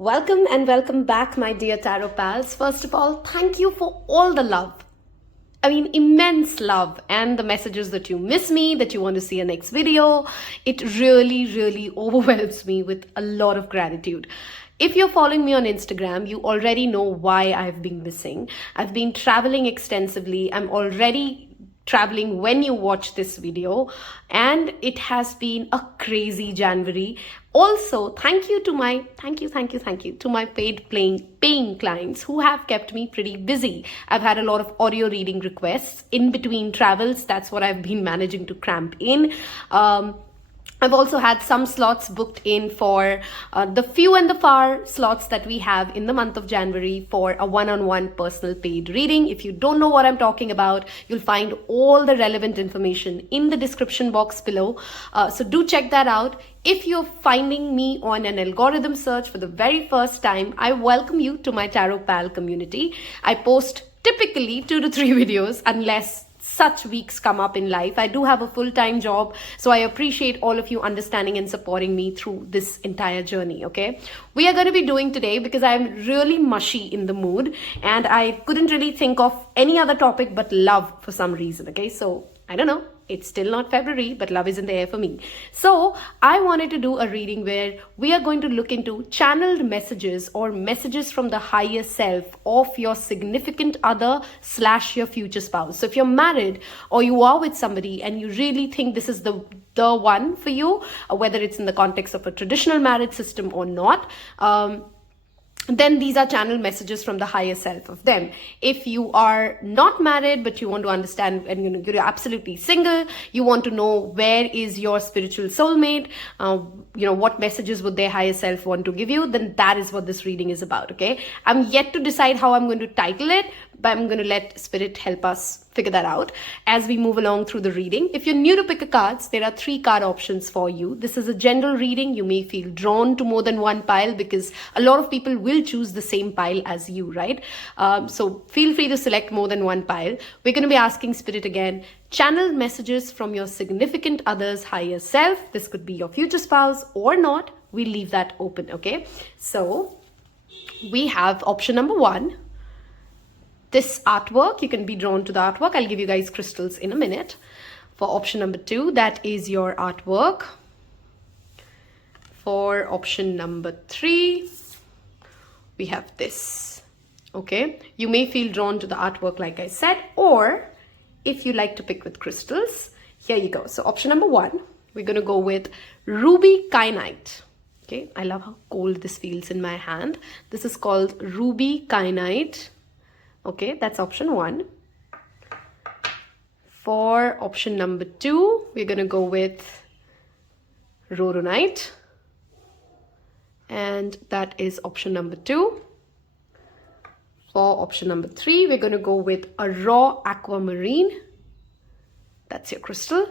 Welcome and welcome back, my dear tarot pals. First of all, thank you for all the love. I mean, immense love and the messages that you miss me, that you want to see a next video. It really overwhelms me with a lot of gratitude. If you're following me on Instagram, you already know why I've been missing. I've been traveling extensively. I'm already traveling when you watch this video, and it has been a crazy January. Also, thank you to my paying clients who have kept me pretty busy. I've had a lot of audio reading requests in between travels. That's what I've been managing to cramp in. I've also had some slots booked in for the few and the far slots that we have in the month of January for a one-on-one personal paid reading. If you don't know what I'm talking about, you'll find all the relevant information in the description box below. So do check that out. If you're finding me on an algorithm search for the very first time, I welcome you to my Tarot Pal community. I post typically 2 to 3 videos unless such weeks come up in life. I do have a full-time job, so I appreciate all of you understanding and supporting me through this entire journey, okay? We are going to be doing today, because I'm really mushy in the mood and I couldn't really think of any other topic but love for some reason, okay? So, I don't know. It's still not February, but love is in the air for me. So I wanted to do a reading where we are going to look into channeled messages or messages from the higher self of your significant other / your future spouse. So if you're married or you are with somebody and you really think this is the one for you, whether it's in the context of a traditional marriage system or not, then these are channeled messages from the higher self of them. If you are not married, but you want to understand, and you're absolutely single, you want to know where is your spiritual soulmate, what messages would their higher self want to give you, then that is what this reading is about, okay? I'm yet to decide how I'm going to title it, but I'm going to let Spirit help us figure that out as we move along through the reading. If you're new to pick a cards, there are 3 card options for you. This is a general reading. You may feel drawn to more than one pile because a lot of people will choose the same pile as you, right? So feel free to select more than one pile. We're going to be asking Spirit again, channel messages from your significant other's higher self. This could be your future spouse or not. We'll leave that open, okay? So we have option number 1. This artwork, you can be drawn to the artwork. I'll give you guys crystals in a minute. For option number 2, that is your artwork. For option number 3, we have this. Okay, you may feel drawn to the artwork like I said, or if you like to pick with crystals, here you go. So option number 1, we're going to go with ruby kyanite. Okay, I love how cold this feels in my hand. This is called ruby kyanite. Okay, that's option 1. For option number 2, we're going to go with Rhodonite. And that is option number 2. For option number 3, we're going to go with a raw aquamarine. That's your crystal.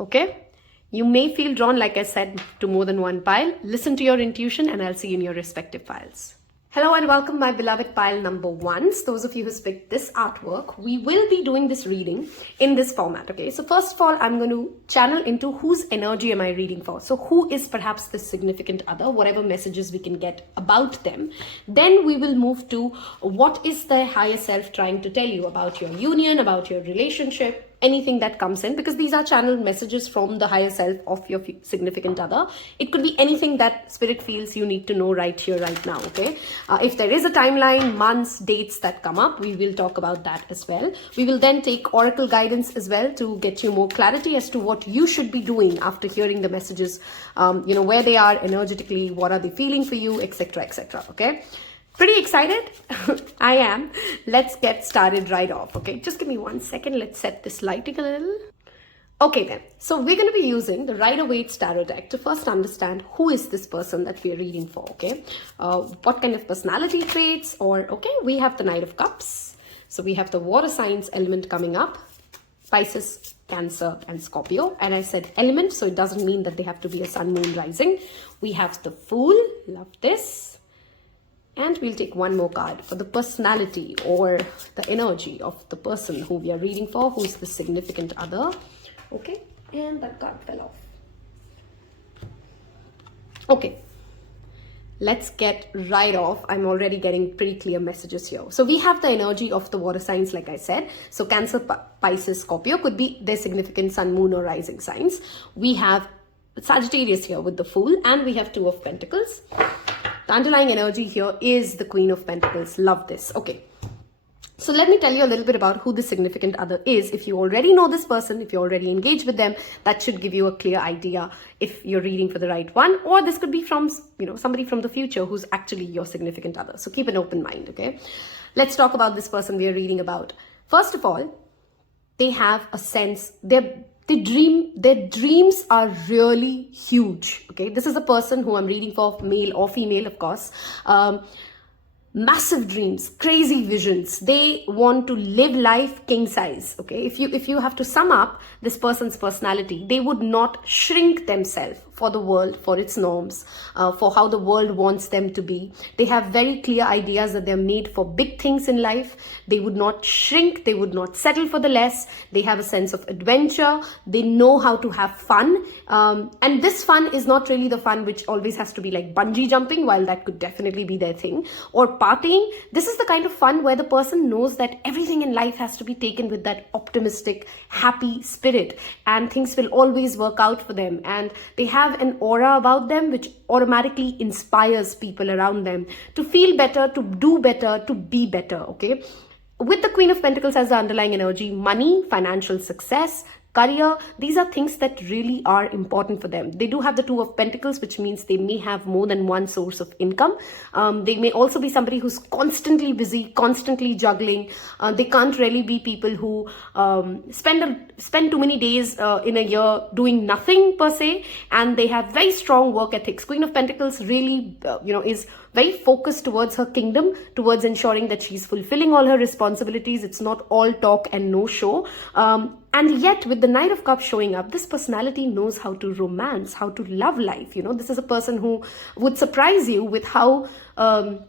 Okay. You may feel drawn, like I said, to more than one pile. Listen to your intuition and I'll see you in your respective piles. Hello and welcome, my beloved pile number 1s. Those of you who picked this artwork, we will be doing this reading in this format, okay? So first of all, I'm going to channel into whose energy am I reading for. So who is perhaps the significant other, whatever messages we can get about them. Then we will move to what is the higher self trying to tell you about your union, about your relationship, anything that comes in, because these are channeled messages from the higher self of your significant other. It could be anything that Spirit feels you need to know right here, right now, okay? If there is a timeline, months, dates that come up, we will talk about that as well. We will then take oracle guidance as well to get you more clarity as to what you should be doing after hearing the messages, where they are energetically, what are they feeling for you, etc., etc., okay? Pretty excited? I am. Let's get started right off, okay? Just give me 1 second. Let's set this lighting a little. Okay then, so we're going to be using the Rider-Waite's Tarot deck to first understand who is this person that we are reading for, okay? What kind of personality traits, okay, we have the Knight of Cups. So we have the water signs element coming up, Pisces, Cancer, and Scorpio. And I said element, so it doesn't mean that they have to be a sun, moon, rising. We have the Fool, love this. And we'll take one more card for the personality or the energy of the person who we are reading for, who's the significant other. Okay, and that card fell off. Okay, let's get right off. I'm already getting pretty clear messages here. So we have the energy of the water signs, like I said. So Cancer, Pisces, Scorpio could be their significant sun, moon, or rising signs. We have Sagittarius here with the Fool, and we have Two of Pentacles. The underlying energy here is the Queen of Pentacles. Love this. Okay. So let me tell you a little bit about who the significant other is. If you already know this person, if you already engaged with them, that should give you a clear idea if you're reading for the right one, or this could be from, somebody from the future who's actually your significant other. So keep an open mind, okay? Let's talk about this person we are reading about. First of all, they have a sense, their dreams are really huge, okay? This is a person who I'm reading for, male or female, of course. Massive dreams, crazy visions. They want to live life king size, okay? If you have to sum up this person's personality, they would not shrink themselves for the world, for its norms, for how the world wants them to be. They have very clear ideas that they're made for big things in life. They would not shrink. They would not settle for the less. They have a sense of adventure. They know how to have fun. And this fun is not really the fun which always has to be like bungee jumping, while that could definitely be their thing, or partying. This is the kind of fun where the person knows that everything in life has to be taken with that optimistic, happy spirit, and things will always work out for them. And they have an aura about them which automatically inspires people around them to feel better, to do better, to be better, okay? With the Queen of Pentacles as the underlying energy, money, financial success, career, these are things that really are important for them. They do have the Two of Pentacles, which means they may have more than one source of income. They may also be somebody who's constantly busy, constantly juggling. They can't really be people who spend too many days in a year doing nothing per se, and they have very strong work ethics. Queen of Pentacles really, is very focused towards her kingdom, towards ensuring that she's fulfilling all her responsibilities. It's not all talk and no show. And yet, with the Knight of Cups showing up, this personality knows how to romance, how to love life. This is a person who would surprise you with how, on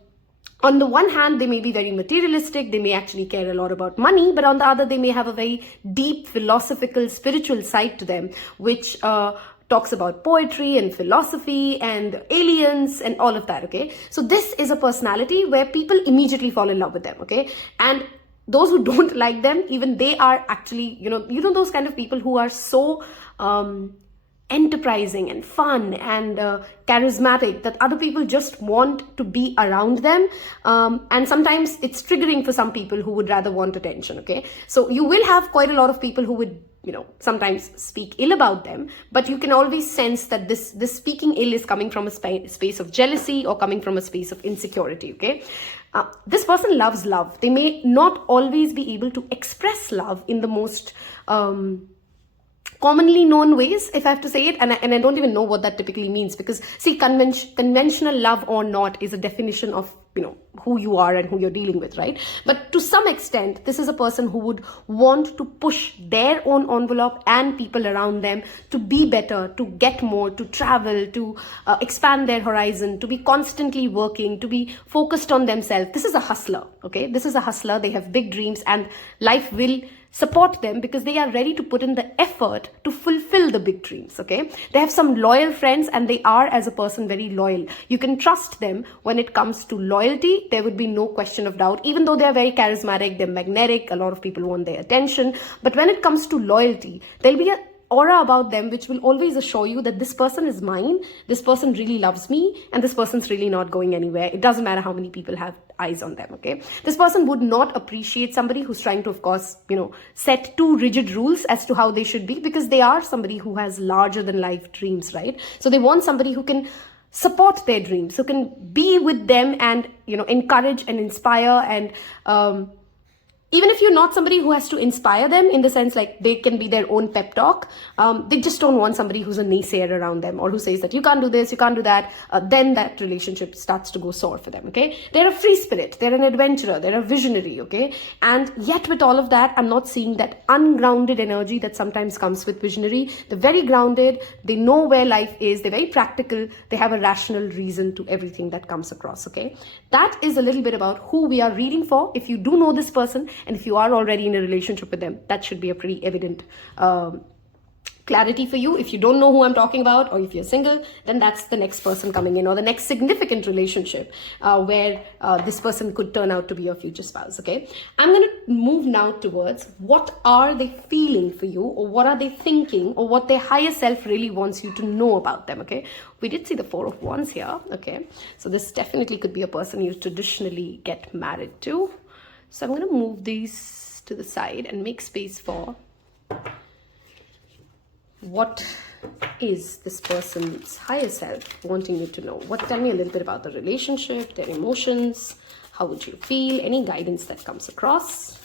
the one hand, they may be very materialistic. They may actually care a lot about money, but on the other, they may have a very deep philosophical, spiritual side to them, which talks about poetry and philosophy and aliens and all of that, okay? So this is a personality where people immediately fall in love with them, okay? And those who don't like them, even they are actually, those kind of people who are so enterprising and fun and charismatic that other people just want to be around them. And sometimes it's triggering for some people who would rather want attention, okay? So you will have quite a lot of people who would sometimes speak ill about them, but you can always sense that this speaking ill is coming from a space of jealousy or coming from a space of insecurity, okay? This person loves love. They may not always be able to express love in the most commonly known ways, if I have to say it, and I don't even know what that typically means, because see, conventional love or not is a definition of who you are and who you're dealing with, right? But to some extent, this is a person who would want to push their own envelope and people around them to be better, to get more, to travel, to expand their horizon, to be constantly working, to be focused on themselves. This is a hustler, okay? This is a hustler. They have big dreams, and life will support them because they are ready to put in the effort to fulfill the big dreams, okay? They have some loyal friends, and they are, as a person, very loyal. You can trust them when it comes to loyalty. There would be no question of doubt. Even though they're very charismatic, they're magnetic, a lot of people want their attention. But when it comes to loyalty, there'll be an aura about them which will always assure you that this person is mine, this person really loves me, and this person's really not going anywhere. It doesn't matter how many people have eyes on them, okay? This person would not appreciate somebody who's trying to, of course, set too rigid rules as to how they should be, because they are somebody who has larger than life dreams, right? So they want somebody who can support their dreams, who can be with them and, encourage and inspire. And even if you're not somebody who has to inspire them in the sense like they can be their own pep talk, they just don't want somebody who's a naysayer around them or who says that you can't do this, you can't do that. Then that relationship starts to go sour for them, okay? They're a free spirit, they're an adventurer, they're a visionary, okay? And yet with all of that, I'm not seeing that ungrounded energy that sometimes comes with visionary. They're very grounded, they know where life is, they're very practical, they have a rational reason to everything that comes across, okay? That is a little bit about who we are reading for. If you do know this person, and if you are already in a relationship with them, that should be a pretty evident clarity for you. If you don't know who I'm talking about, or if you're single, then that's the next person coming in, or the next significant relationship where this person could turn out to be your future spouse. Okay, I'm going to move now towards what are they feeling for you, or what are they thinking, or what their higher self really wants you to know about them. Okay, we did see the Four of Wands here. Okay, so this definitely could be a person you traditionally get married to. So I'm going to move these to the side and make space for what is this person's higher self wanting you to know. Tell me a little bit about the relationship, their emotions, how would you feel, any guidance that comes across.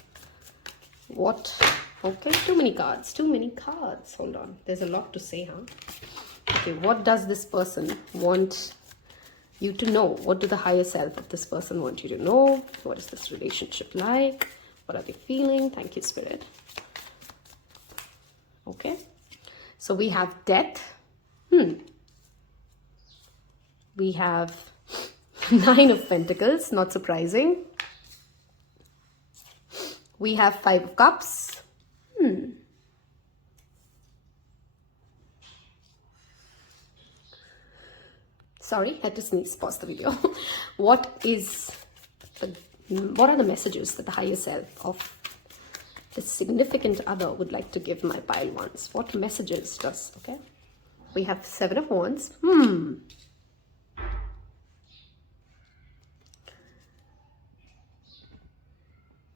Okay, too many cards, hold on, there's a lot to say, huh? Okay, what does this person want you to know? What do the higher self of this person want you to know? What is this relationship like? What are they feeling? Thank you, Spirit. Okay, so we have death. We have Nine of Pentacles, not surprising. We have Five of Cups. Sorry, had to sneeze, pause the video. What are the messages that the higher self of the significant other would like to give my pile ones? What messages does, okay? We have Seven of Wands.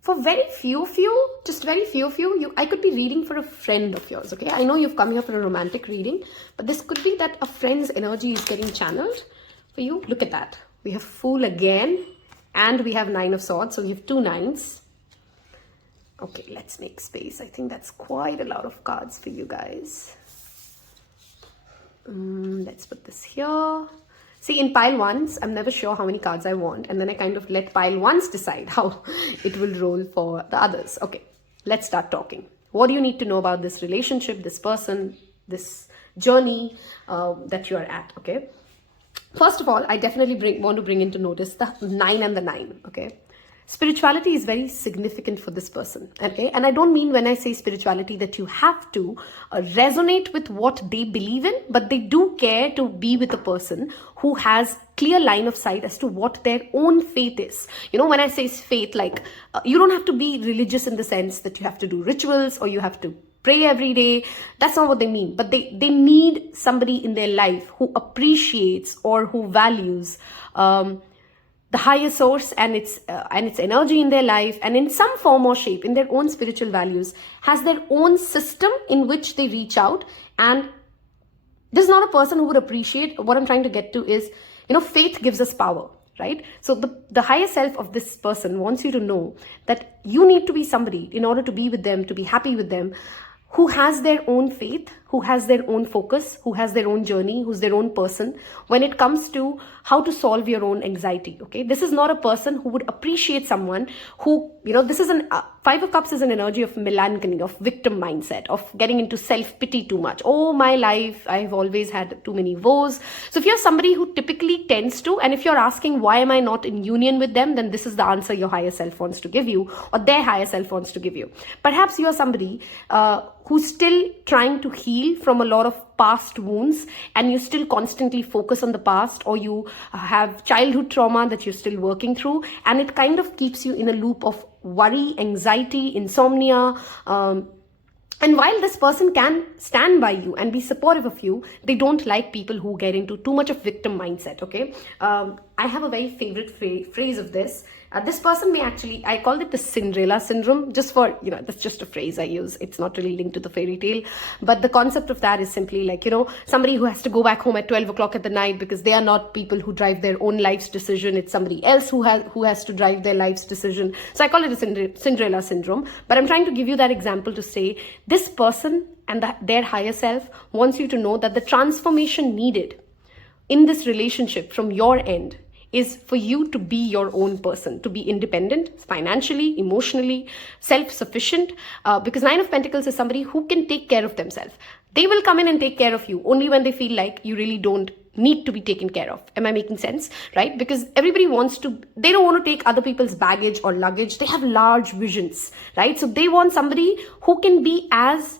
For very few of you, just very few of you, I could be reading for a friend of yours, okay? I know you've come here for a romantic reading, but this could be that a friend's energy is getting channeled for you. Look at that. We have Fool again, and we have Nine of Swords, so we have two nines. Okay, let's make space. I think that's quite a lot of cards for you guys. Let's put this here. See, in pile ones, I'm never sure how many cards I want, and then I kind of let pile ones decide how it will roll for the others. Okay, let's start talking. What do you need to know about this relationship, this person, this journey that you are at, okay? First of all, I definitely want to bring into notice the 9 and the 9, okay? Spirituality is very significant for this person, okay? And I don't mean when I say spirituality that you have to resonate with what they believe in, but they do care to be with a person who has clear line of sight as to what their own faith is. You know, when I say faith, like you don't have to be religious in the sense that you have to do rituals or you have to pray every day. That's not what they mean. But they need somebody in their life who appreciates or who values the higher source and its energy in their life, and in some form or shape, in their own spiritual values, has their own system in which they reach out. And this is not a person who would appreciate. What I'm trying to get to is, you know, faith gives us power, right? So the higher self of this person wants you to know that you need to be somebody in order to be with them, to be happy with them, who has their own faith, who has their own focus, who has their own journey, who's their own person when it comes to how to solve your own anxiety, okay? This is not a person who would appreciate someone who, you know, this is Five of Cups is an energy of melancholy, of victim mindset, of getting into self-pity too much. Oh, my life, I've always had too many woes. So if you're somebody who typically tends to, and if you're asking why am I not in union with them, then this is the answer your higher self wants to give you, or their higher self wants to give you. Perhaps you're somebody who's still trying to heal from a lot of past wounds, and you still constantly focus on the past, or you have childhood trauma that you're still working through, and it kind of keeps you in a loop of worry, anxiety, insomnia. And while this person can stand by you and be supportive of you, they don't like people who get into too much of victim mindset, okay? I have a very favorite phrase of this. This person may actually, I call it the Cinderella syndrome, just for, you know, that's just a phrase I use. It's not really linked to the fairy tale. But the concept of that is simply like, you know, somebody who has to go back home at 12 o'clock at the night because they are not people who drive their own life's decision. It's somebody else who has to drive their life's decision. So I call it a Cinderella syndrome. But I'm trying to give you that example to say this person and their higher self wants you to know that the transformation needed in this relationship from your end is for you to be your own person, to be independent, financially, emotionally, self-sufficient, because Nine of Pentacles is somebody who can take care of themselves. They will come in and take care of you only when they feel like you really don't need to be taken care of. Am I making sense? Right? Because everybody they don't want to take other people's baggage or luggage. They have large visions, right? So they want somebody who can be as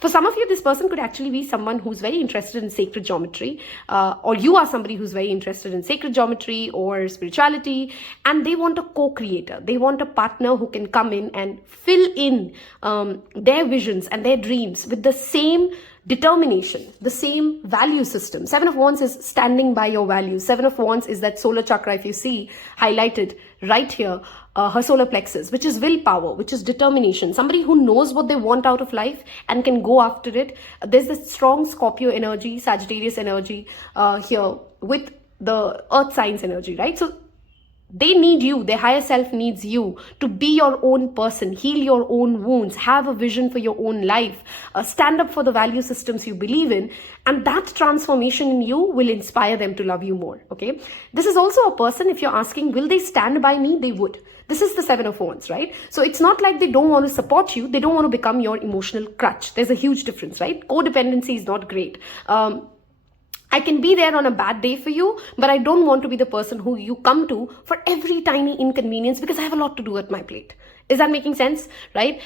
For some of you, this person could actually be someone who's very interested in sacred geometry, or you are somebody who's very interested in sacred geometry or spirituality, and they want a co-creator. They want a partner who can come in and fill in their visions and their dreams with the same determination, the same value system. Seven of Wands is standing by your values. Seven of Wands is that solar chakra, if you see highlighted right here, her solar plexus, which is willpower, which is determination. Somebody who knows what they want out of life and can go after it. There's this strong Scorpio energy, Sagittarius energy here with the earth signs energy, right? So they need you, their higher self needs you to be your own person, heal your own wounds, have a vision for your own life, stand up for the value systems you believe in, and that transformation in you will inspire them to love you more, okay? This is also a person, if you're asking, will they stand by me? They would. This is the Seven of Wands, right? So it's not like they don't want to support you, they don't want to become your emotional crutch. There's a huge difference, right? Codependency is not great. I can be there on a bad day for you, but I don't want to be the person who you come to for every tiny inconvenience because I have a lot to do at my plate. Is that making sense? Right?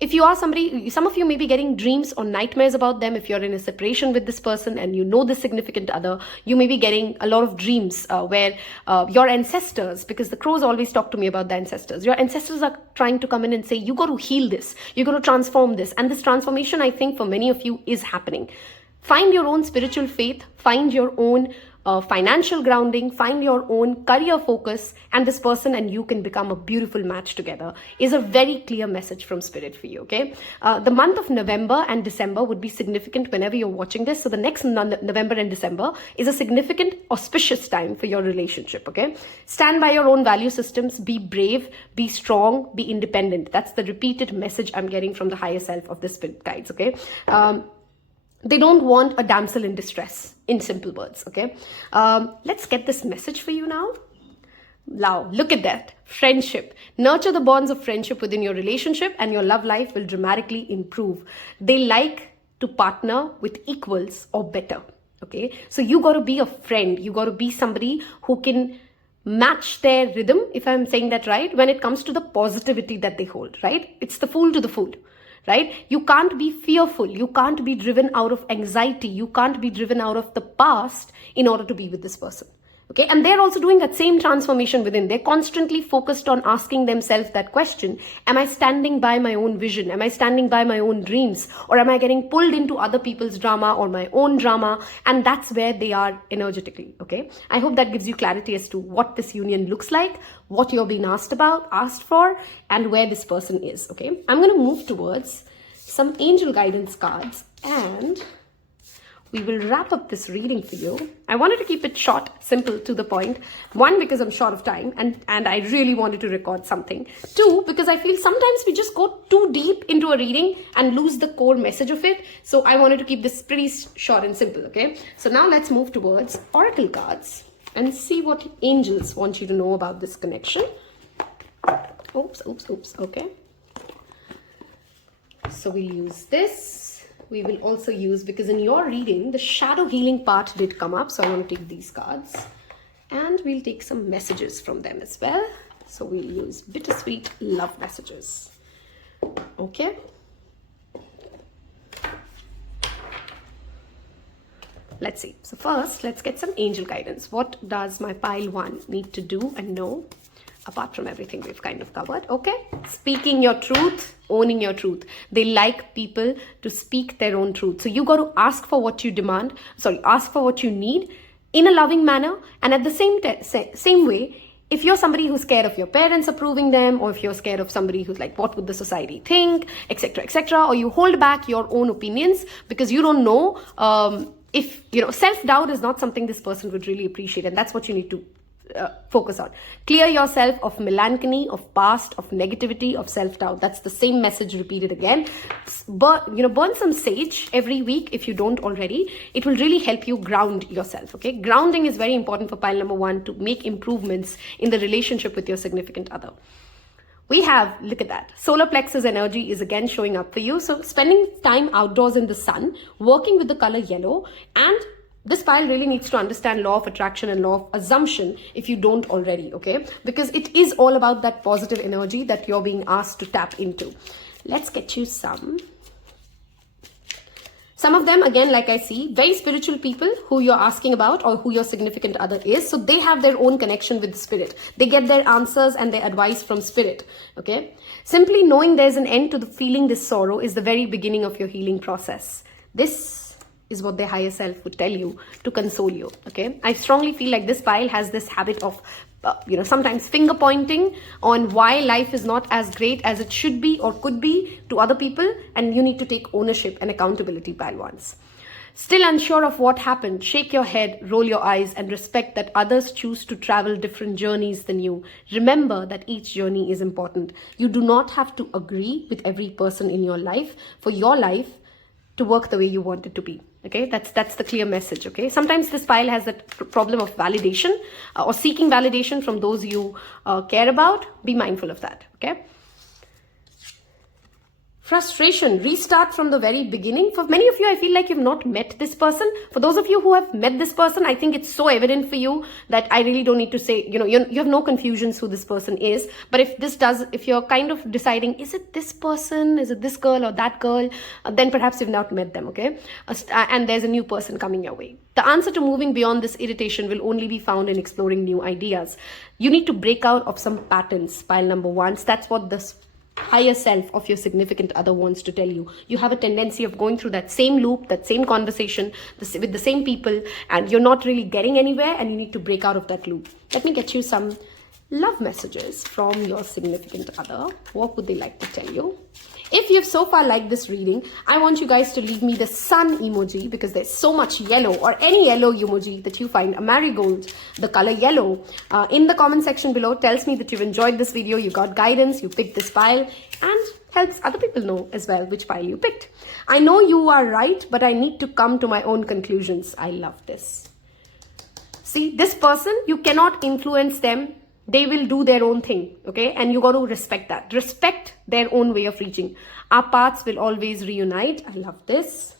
If you are somebody, some of you may be getting dreams or nightmares about them. If you're in a separation with this person and you know the significant other, you may be getting a lot of dreams where your ancestors, because the crows always talk to me about the ancestors, your ancestors are trying to come in and say, you got to heal this, you got to transform this. And this transformation, I think for many of you is happening. Find your own spiritual faith, find your own financial grounding, find your own career focus, and this person and you can become a beautiful match together is a very clear message from Spirit for you, okay? The month of November and December would be significant whenever you're watching this. So the next November and December is a significant, auspicious time for your relationship, okay? Stand by your own value systems, be brave, be strong, be independent. That's the repeated message I'm getting from the higher self of the Spirit guides, okay? They don't want a damsel in distress, in simple words, okay? Let's get this message for you now. Wow, look at that. Friendship. Nurture the bonds of friendship within your relationship and your love life will dramatically improve. They like to partner with equals or better, okay? So you got to be a friend. You got to be somebody who can match their rhythm, if I'm saying that right, when it comes to the positivity that they hold, right? It's the fool to the fool. Right? You can't be fearful. You can't be driven out of anxiety. You can't be driven out of the past in order to be with this person. Okay? And they're also doing that same transformation within. They're constantly focused on asking themselves that question. Am I standing by my own vision? Am I standing by my own dreams? Or am I getting pulled into other people's drama or my own drama? And that's where they are energetically. Okay? I hope that gives you clarity as to what this union looks like, what you're being asked for, and where this person is, okay? I'm going to move towards some angel guidance cards and we will wrap up this reading for you. I wanted to keep it short, simple, to the point. One, because I'm short of time and I really wanted to record something. Two, because I feel sometimes we just go too deep into a reading and lose the core message of it. So I wanted to keep this pretty short and simple, okay? So now let's move towards oracle cards and see what angels want you to know about this connection. Oops, okay. So we'll use this. We will also use, because in your reading, the shadow healing part did come up. So I want to take these cards and we'll take some messages from them as well. So we'll use bittersweet love messages. Okay. Let's see. So first, let's get some angel guidance. What does my pile 1 need to do and know, apart from everything we've kind of covered? Okay. Speaking your truth, owning your truth. They like people to speak their own truth. So you got to ask for what you ask for what you need in a loving manner. And at the same way, if you're somebody who's scared of your parents approving them, or if you're scared of somebody who's like, what would the society think, etc., or you hold back your own opinions because you don't know, if, self-doubt is not something this person would really appreciate, and that's what you need to focus on. Clear yourself of melancholy, of past, of negativity, of self-doubt. That's the same message repeated again. Burn some sage every week if you don't already. It will really help you ground yourself, okay? Grounding is very important for pile number 1 to make improvements in the relationship with your significant other. We have, look at that, solar plexus energy is again showing up for you. So spending time outdoors in the sun, working with the color yellow, and this pile really needs to understand law of attraction and law of assumption if you don't already, okay? Because it is all about that positive energy that you're being asked to tap into. Let's get you some Some of them, again, like I see, very spiritual people who you're asking about or who your significant other is. So they have their own connection with the spirit. They get their answers and their advice from spirit. Okay. Simply knowing there's an end to the feeling this sorrow is the very beginning of your healing process. This is what their higher self would tell you to console you. Okay. I strongly feel like this pile has this habit of sometimes finger pointing on why life is not as great as it should be or could be to other people, and you need to take ownership and accountability, pile ones. Still unsure of what happened, shake your head, roll your eyes, and respect that others choose to travel different journeys than you. Remember that each journey is important. You do not have to agree with every person in your life for your life to work the way you want it to be. Okay, that's the clear message. Okay, sometimes this pile has that problem of validation or seeking validation from those you care about. Be mindful of that. Okay. Frustration, restart from the very beginning. For many of you, I feel like you've not met this person. For those of you who have met this person, I think it's so evident for you that I really don't need to say, you have no confusions who this person is. But if you're kind of deciding, is it this person, is it this girl or that girl, then perhaps you've not met them, okay? And there's a new person coming your way. The answer to moving beyond this irritation will only be found in exploring new ideas. You need to break out of some patterns, pile number 1. That's what this higher self of your significant other wants to tell you. You have a tendency of going through that same loop, that same conversation with the same people, and you're not really getting anywhere, and you need to break out of that loop. Let me get you some love messages from your significant other. What would they like to tell you? If you've so far liked this reading, I want you guys to leave me the sun emoji, because there's so much yellow, or any yellow emoji that you find, a marigold, the color yellow, in the comment section below. Tells me that you've enjoyed this video, you got guidance, you picked this pile, and helps other people know as well which pile you picked. I know you are right, but I need to come to my own conclusions. I love this. See, this person, you cannot influence them. They will do their own thing, okay? And you got to respect that. Respect their own way of reaching. Our paths will always reunite. I love this.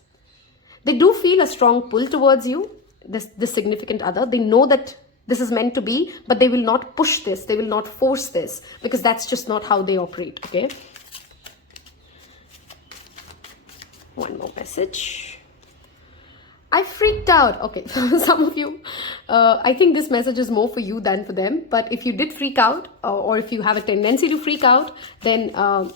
They do feel a strong pull towards you, this significant other. They know that this is meant to be, but they will not push this. They will not force this, because that's just not how they operate, okay? One more message. I freaked out. Okay, some of you, I think this message is more for you than for them. But if you did freak out, or if you have a tendency to freak out, then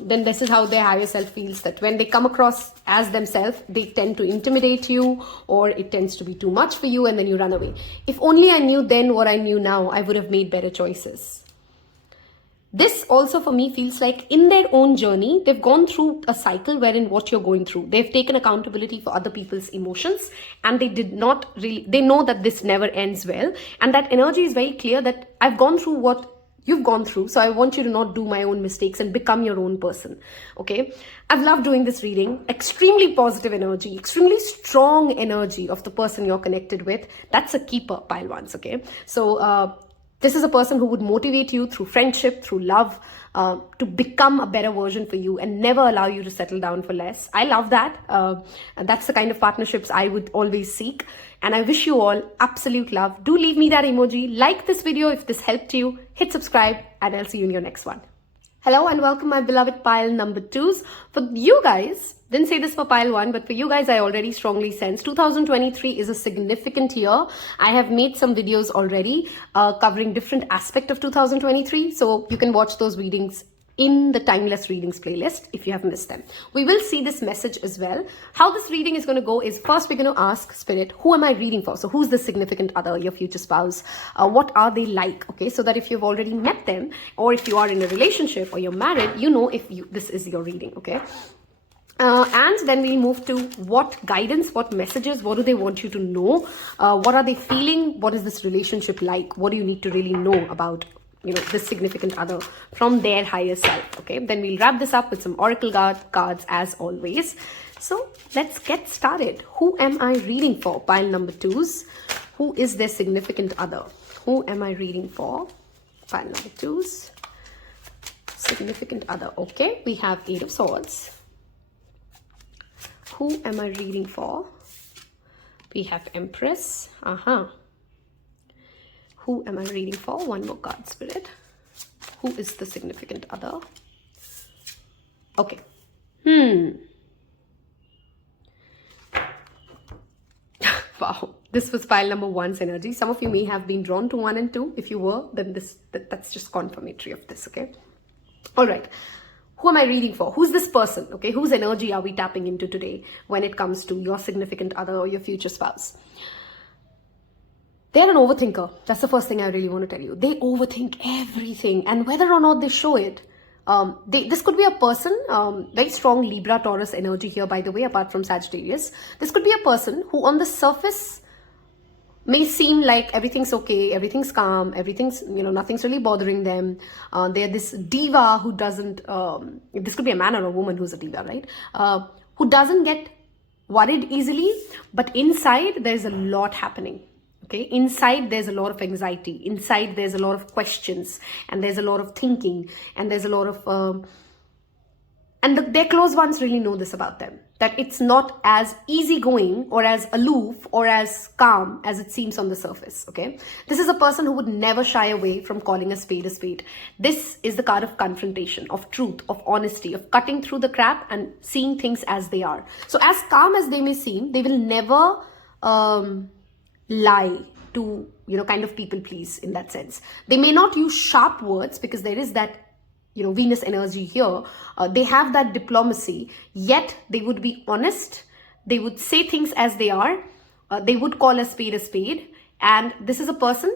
this is how their higher self feels. That when they come across as themselves, they tend to intimidate you, or it tends to be too much for you, and then you run away. If only I knew then what I knew now, I would have made better choices. This also for me feels like in their own journey, they've gone through a cycle wherein what you're going through, they've taken accountability for other people's emotions, and they know that this never ends well. And that energy is very clear that I've gone through what you've gone through, so I want you to not do my own mistakes and become your own person. Okay, I've loved doing this reading. Extremely positive energy, extremely strong energy of the person you're connected with. That's a keeper, pile ones. Okay, so this is a person who would motivate you through friendship, through love, to become a better version for you and never allow you to settle down for less. I love that. And that's the kind of partnerships I would always seek. And I wish you all absolute love. Do leave me that emoji. Like this video if this helped you. Hit subscribe, and I'll see you in your next one. Hello and welcome, my beloved pile number 2s. For you guys, didn't say this for pile 1, but for you guys, I already strongly sense 2023 is a significant year. I have made some videos already covering different aspects of 2023. So you can watch those readings in the Timeless Readings playlist if you have missed them. We will see this message as well. How this reading is going to go is, first we're going to ask Spirit, who am I reading for? So who's the significant other, your future spouse? What are they like? Okay, so that if you've already met them, or if you are in a relationship or you're married, you know if this is your reading, okay? And then we'll move to what guidance, what messages, what do they want you to know? What are they feeling? What is this relationship like? What do you need to really know about this significant other from their higher self? Okay, then we'll wrap this up with some oracle cards as always. So let's get started. Who am I reading for? Pile number 2s. Who is their significant other? Who am I reading for? Pile number 2s. Significant other. Okay, we have 8 of Swords. Who am I reading for? We have Empress. Who am I reading for? One more card, Spirit. Who is the significant other? Okay. Wow, this was pile number one's energy. Some of you may have been drawn to 1 and 2. If you were, then that's just confirmatory of this, okay? All right. Who am I reading for? Who's this person, okay? Whose energy are we tapping into today when it comes to your significant other or your future spouse? They're an overthinker. That's the first thing I really want to tell you. They overthink everything, and whether or not they show it, this could be a person, very strong Libra Taurus energy here, by the way, apart from Sagittarius. This could be a person who on the surface may seem like everything's okay, everything's calm, everything's, nothing's really bothering them. They're this diva who doesn't, this could be a man or a woman who's a diva, right? Who doesn't get worried easily, but inside there's a lot happening. Okay, inside there's a lot of anxiety, inside there's a lot of questions, and there's a lot of thinking, and there's a lot of, their close ones really know this about them, that it's not as easygoing or as aloof or as calm as it seems on the surface, okay? This is a person who would never shy away from calling a spade a spade. This is the card of confrontation, of truth, of honesty, of cutting through the crap and seeing things as they are. So as calm as they may seem, they will never lie to, kind of people please in that sense. They may not use sharp words because there is that, Venus energy here. They have that diplomacy, yet they would be honest. They would say things as they are. They would call a spade. And this is a person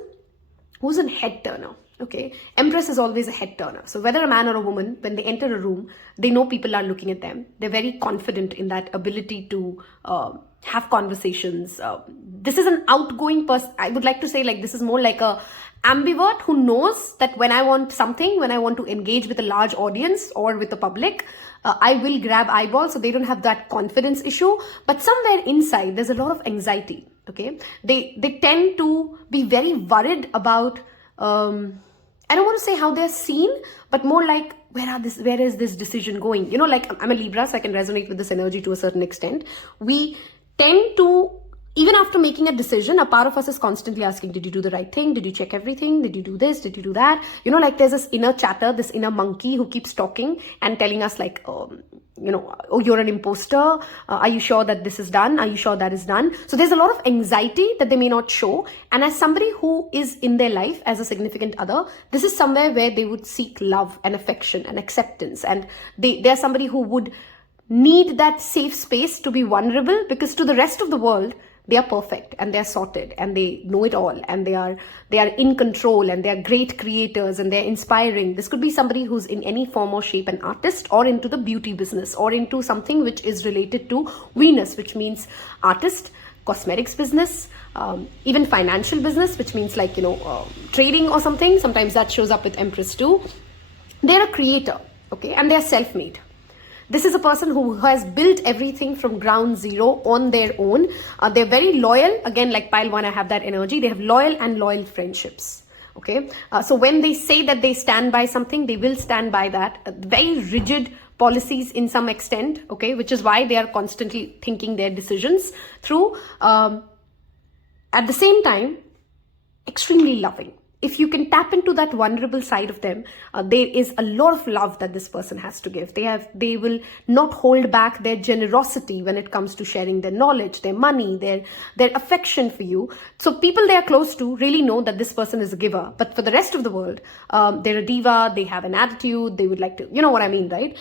who's a head turner. Okay, Empress is always a head turner. So whether a man or a woman, when they enter a room, they know people are looking at them. They're very confident in that ability to have conversations. This is an outgoing person. I would like to say this is more like a ambivert who knows that when I want something, when I want to engage with a large audience or with the public, I will grab eyeballs. So they don't have that confidence issue. But somewhere inside, there's a lot of anxiety. Okay, they tend to be very worried about. I don't want to say how they're seen, but more like where is this decision going? I'm a Libra, so I can resonate with this energy to a certain extent. We tend to, even after making a decision, a part of us is constantly asking, did you do the right thing? Did you check everything? Did you do this? Did you do that? There's this inner chatter, this inner monkey who keeps talking and telling us oh, you're an imposter. Are you sure that this is done? Are you sure that is done? So there's a lot of anxiety that they may not show. And as somebody who is in their life as a significant other, this is somewhere where they would seek love and affection and acceptance. And they're somebody who would need that safe space to be vulnerable, because to the rest of the world, they are perfect and they're sorted and they know it all and they are in control and they're great creators and they're inspiring. This could be somebody who's in any form or shape an artist, or into the beauty business, or into something which is related to Venus, which means artist, cosmetics business, even financial business, which means trading or something. Sometimes that shows up with Empress too. They're a creator, okay, and they're self-made. This is a person who has built everything from ground zero on their own. They're very loyal. Again, like pile 1, I have that energy. They have loyal friendships. Okay. So when they say that they stand by something, they will stand by that. Very rigid policies in some extent. Okay. Which is why they are constantly thinking their decisions through. At the same time, extremely loving. If you can tap into that vulnerable side of them, there is a lot of love that this person has to give. They will not hold back their generosity when it comes to sharing their knowledge, their money, their affection for you. So people they are close to really know that this person is a giver. But for the rest of the world, they're a diva, they have an attitude, they would like to, you know what I mean, right?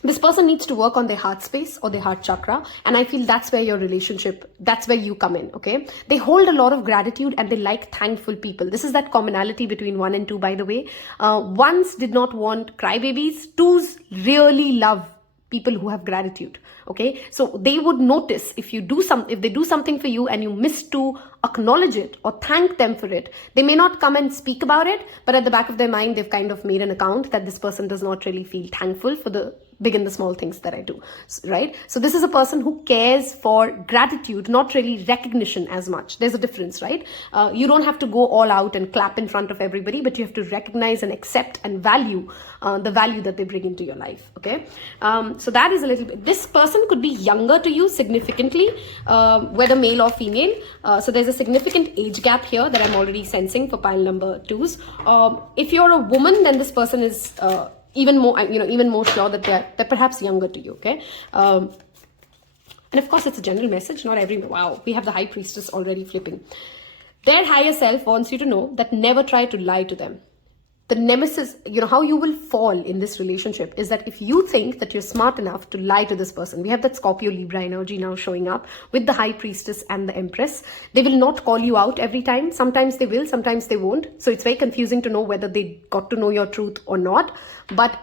This person needs to work on their heart space or their heart chakra. And I feel that's where your relationship, that's where you come in, okay? They hold a lot of gratitude and they like thankful people. This is that commonality between 1 and 2, by the way. Ones did not want crybabies. Twos really love people who have gratitude, okay? So they would notice if they do something for you and you miss to acknowledge it or thank them for it. They may not come and speak about it, but at the back of their mind, they've kind of made an account that this person does not really feel thankful for the big and the small things that I do, right? So this is a person who cares for gratitude, not really recognition as much. There's a difference, right? You don't have to go all out and clap in front of everybody, but you have to recognize and accept and value the value that they bring into your life, okay? So that is a little bit, this person could be younger to you significantly, whether male or female. So there's a significant age gap here that I'm already sensing for pile number 2s. If you're a woman, then this person is even more sure that they're perhaps younger to you, okay? And of course, it's a general message, not everyone. Wow, we have the High Priestess already flipping. Their higher self wants you to know that never try to lie to them. The nemesis, how you will fall in this relationship is that if you think that you're smart enough to lie to this person, we have that Scorpio Libra energy now showing up with the High Priestess and the Empress. They will not call you out every time. Sometimes they will, sometimes they won't. So it's very confusing to know whether they got to know your truth or not. But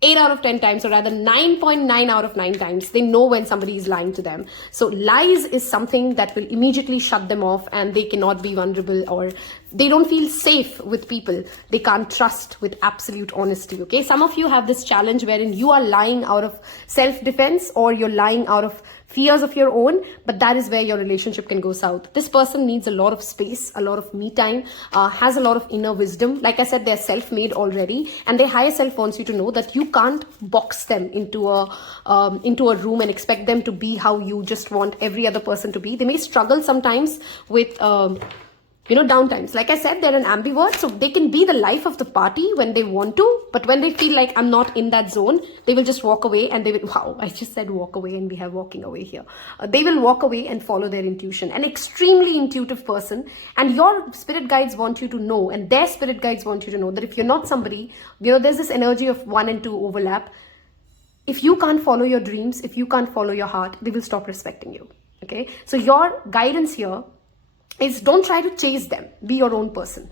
8 out of 10 times, or rather 9.9 out of 9 times, they know when somebody is lying to them. So lies is something that will immediately shut them off, and they cannot be vulnerable, or they don't feel safe with people. They can't trust with absolute honesty, okay? Some of you have this challenge wherein you are lying out of self-defense, or you're lying out of fears of your own, but that is where your relationship can go south. This person needs a lot of space, a lot of me time, has a lot of inner wisdom. Like I said, they're self-made already, and their higher self wants you to know that you can't box them into a room and expect them to be how you just want every other person to be. They may struggle sometimes with downtimes. Like I said, they're an ambivert, so they can be the life of the party when they want to, but when they feel like I'm not in that zone, they will just walk away, and they will, wow, I just said walk away, and we have walking away here. They will walk away and follow their intuition. An extremely intuitive person, and your spirit guides want you to know, and their spirit guides want you to know that if you're not somebody, there's this energy of 1 and 2 overlap. If you can't follow your dreams, if you can't follow your heart, they will stop respecting you, okay? So your guidance here is don't try to chase them. Be your own person,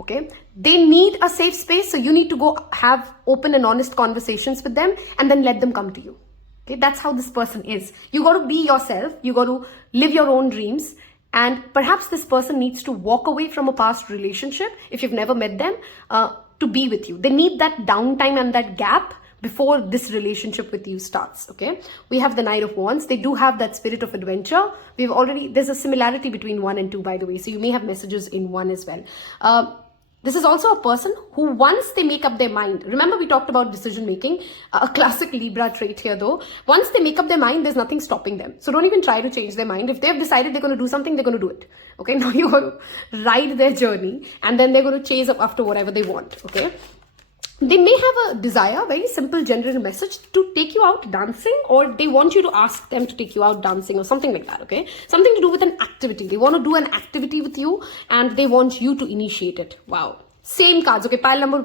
okay? They need a safe space, so you need to go have open and honest conversations with them and then let them come to you, okay? That's how this person is. You got to be yourself. You got to live your own dreams, and perhaps this person needs to walk away from a past relationship, if you've never met them, to be with you. They need that downtime and that gap before this relationship with you starts, okay? We have the Knight of Wands. They do have that spirit of adventure. There's a similarity between 1 and 2, by the way, so you may have messages in 1 as well. This is also a person who, once they make up their mind, remember we talked about decision making, a classic Libra trait here though. Once they make up their mind, there's nothing stopping them. So don't even try to change their mind. If they've decided they're going to do something, they're going to do it, okay? Now you're going to ride their journey, and then they're going to chase up after whatever they want, okay? They may have a desire, very simple general message, to take you out dancing, or they want you to ask them to take you out dancing or something like that, okay? Something to do with an activity. They want to do an activity with you, and they want you to initiate it. Wow. Same cards, okay? Pile number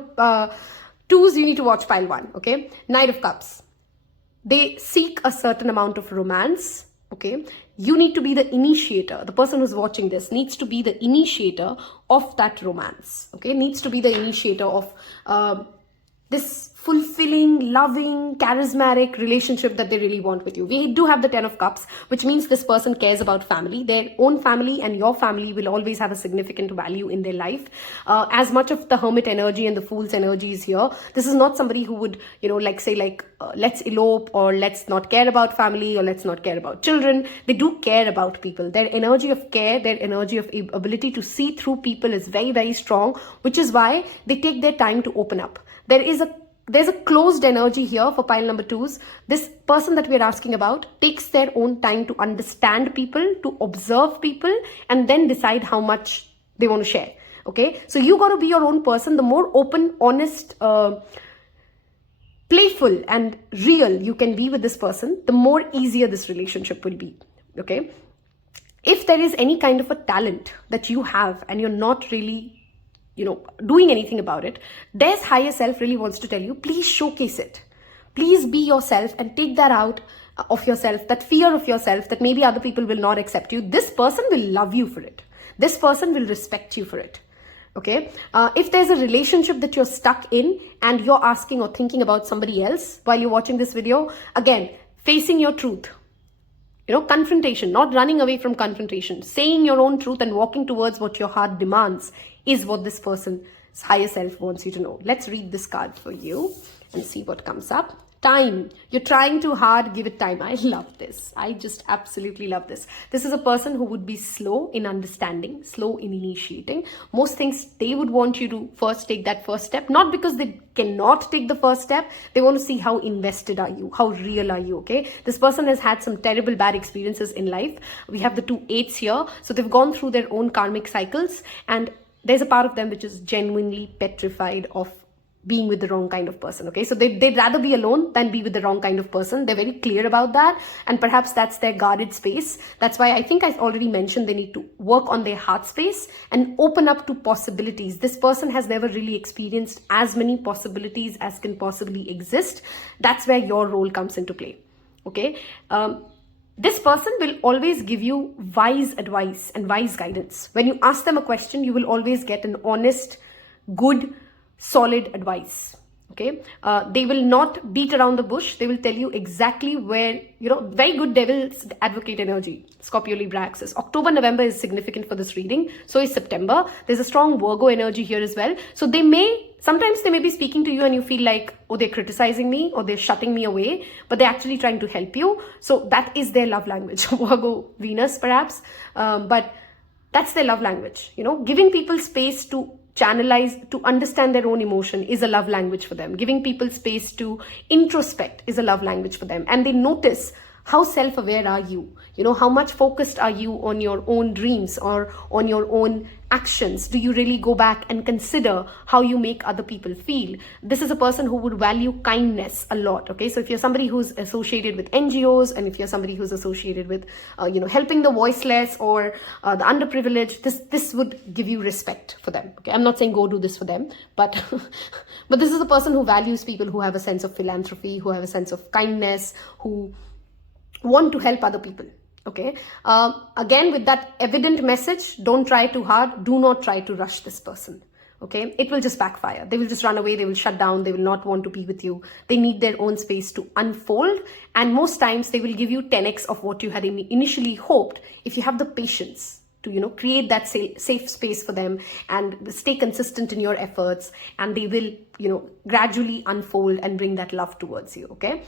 2s, you need to watch pile 1, okay? Knight of Cups. They seek a certain amount of romance, okay? You need to be the initiator. The person who's watching this needs to be the initiator of that romance, okay? Needs to be the initiator of this fulfilling, loving, charismatic relationship that they really want with you. We do have the 10 of Cups, which means this person cares about family. Their own family and your family will always have a significant value in their life. As much of the Hermit energy and the Fool's energy is here, this is not somebody who would, let's elope, or let's not care about family, or let's not care about children. They do care about people. Their energy of care, their energy of ability to see through people is very, very strong, which is why they take their time to open up. There's a closed energy here for pile number 2s. This person that we're asking about takes their own time to understand people, to observe people, and then decide how much they want to share, okay? So you got to be your own person. The more open, honest, playful and real you can be with this person, the more easier this relationship will be, okay? If there is any kind of a talent that you have and you're not really doing anything about it, their higher self really wants to tell you, please showcase it. Please be yourself and take that out of yourself, that fear of yourself that maybe other people will not accept you. This person will love you for it. This person will respect you for it, okay? If there's a relationship that you're stuck in and you're asking or thinking about somebody else while you're watching this video, again, facing your truth. Confrontation, not running away from confrontation, saying your own truth and walking towards what your heart demands is what this person's higher self wants you to know. Let's read this card for you and see what comes up. Time. You're trying too hard, give it time. I love this. I just absolutely love this. This is a person who would be slow in understanding, slow in initiating. Most things they would want you to first take that first step, not because they cannot take the first step. They want to see how invested are you, how real are you, okay? This person has had some terrible bad experiences in life. We have the 2 8s here. So they've gone through their own karmic cycles, and there's a part of them which is genuinely petrified of being with the wrong kind of person. Okay, so they'd rather be alone than be with the wrong kind of person. They're very clear about that, and perhaps that's their guarded space. That's why I think I already mentioned they need to work on their heart space and open up to possibilities. This person has never really experienced as many possibilities as can possibly exist. That's where your role comes into play. Okay, this person will always give you wise advice and wise guidance. When you ask them a question, you will always get an honest, good, solid advice. Okay, they will not beat around the bush. They will tell you exactly where, very good devil's advocate energy. Scorpio Libra axis. October, November is significant for this reading. So is September. There's a strong Virgo energy here as well. So sometimes they may be speaking to you and you feel like, oh, they're criticizing me or they're shutting me away, but they're actually trying to help you. So that is their love language. Virgo, Venus perhaps. But that's their love language. Giving people space to channelize, to understand their own emotion is a love language for them. Giving people space to introspect is a love language for them. And they notice how self-aware are you? How much focused are you on your own dreams or on your own actions? Do you really go back and consider how you make other people feel? This is a person who would value kindness a lot. Okay, so if you're somebody who's associated with NGOs, and if you're somebody who's associated with, helping the voiceless or the underprivileged, this would give you respect for them. Okay, I'm not saying go do this for them, but but this is a person who values people who have a sense of philanthropy, who have a sense of kindness, who want to help other people. Okay, again, with that evident message, don't try too hard. Do not try to rush this person. Okay, it will just backfire. They will just run away. They will shut down. They will not want to be with you. They need their own space to unfold. And most times they will give you 10x of what you had initially hoped if you have the patience to, create that safe space for them and stay consistent in your efforts. And they will, gradually unfold and bring that love towards you. Okay.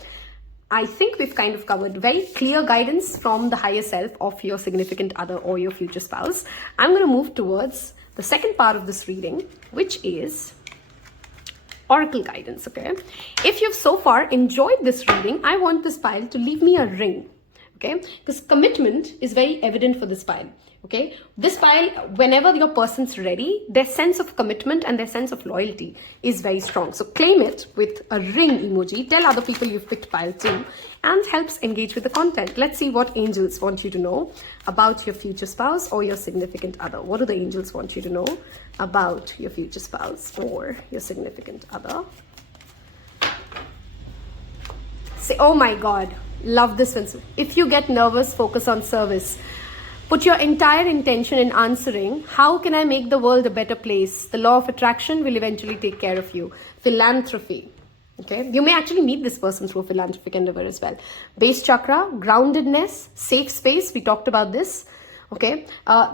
I think we've kind of covered very clear guidance from the higher self of your significant other or your future spouse. I'm going to move towards the second part of this reading, which is oracle guidance. Okay, if you've so far enjoyed this reading, I want this pile to leave me a ring. Okay, because commitment is very evident for this pile. Okay, this pile, whenever your person's ready, their sense of commitment and their sense of loyalty is very strong. So claim it with a ring emoji. Tell other people you've picked pile 2 and helps engage with the content. Let's see what angels want you to know about your future spouse or your significant other. What do the angels want you to know about your future spouse or your significant other? Say, oh my God, love this one. If you get nervous, focus on service. Put your entire intention in answering, how can I make the world a better place? The law of attraction will eventually take care of you. Philanthropy. Okay, you may actually meet this person through a philanthropic endeavor as well. Base chakra, groundedness, safe space. We talked about this. Okay,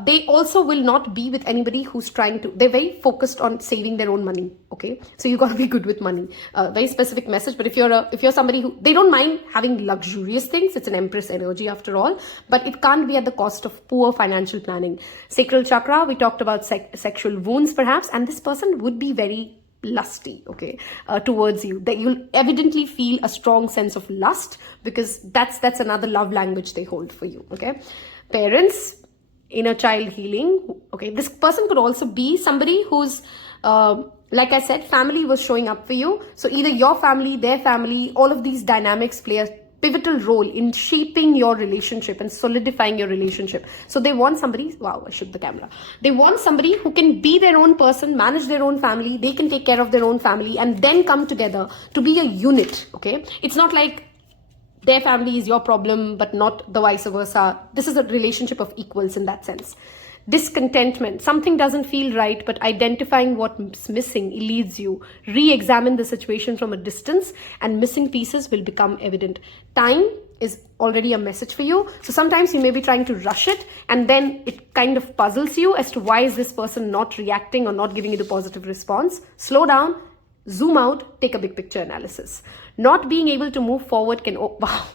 they also will not be with anybody who's they're very focused on saving their own money. Okay, so you got to be good with money. Very specific message. But if you're somebody who, they don't mind having luxurious things, it's an empress energy after all, but it can't be at the cost of poor financial planning. Sacral chakra, we talked about sexual wounds perhaps, and this person would be very lusty, okay, towards you. That you'll evidently feel a strong sense of lust, because that's another love language they hold for you. Okay, parents, inner child healing. Okay, this person could also be somebody who's like I said, family was showing up for you. So either your family, their family, all of these dynamics play a pivotal role in shaping your relationship and solidifying your relationship. So they want somebody, wow, I shook the camera. They want somebody who can be their own person, manage their own family, they can take care of their own family, and then come together to be a unit. Okay, it's not like their family is your problem, but not the vice versa. This is a relationship of equals in that sense. Discontentment, something doesn't feel right, but identifying what's missing leads you. Re-examine the situation from a distance and missing pieces will become evident. Time is already a message for you. So sometimes you may be trying to rush it, and then it kind of puzzles you as to why is this person not reacting or not giving you the positive response. Slow down, zoom out, take a big picture analysis. Not being able to move forward can, wow,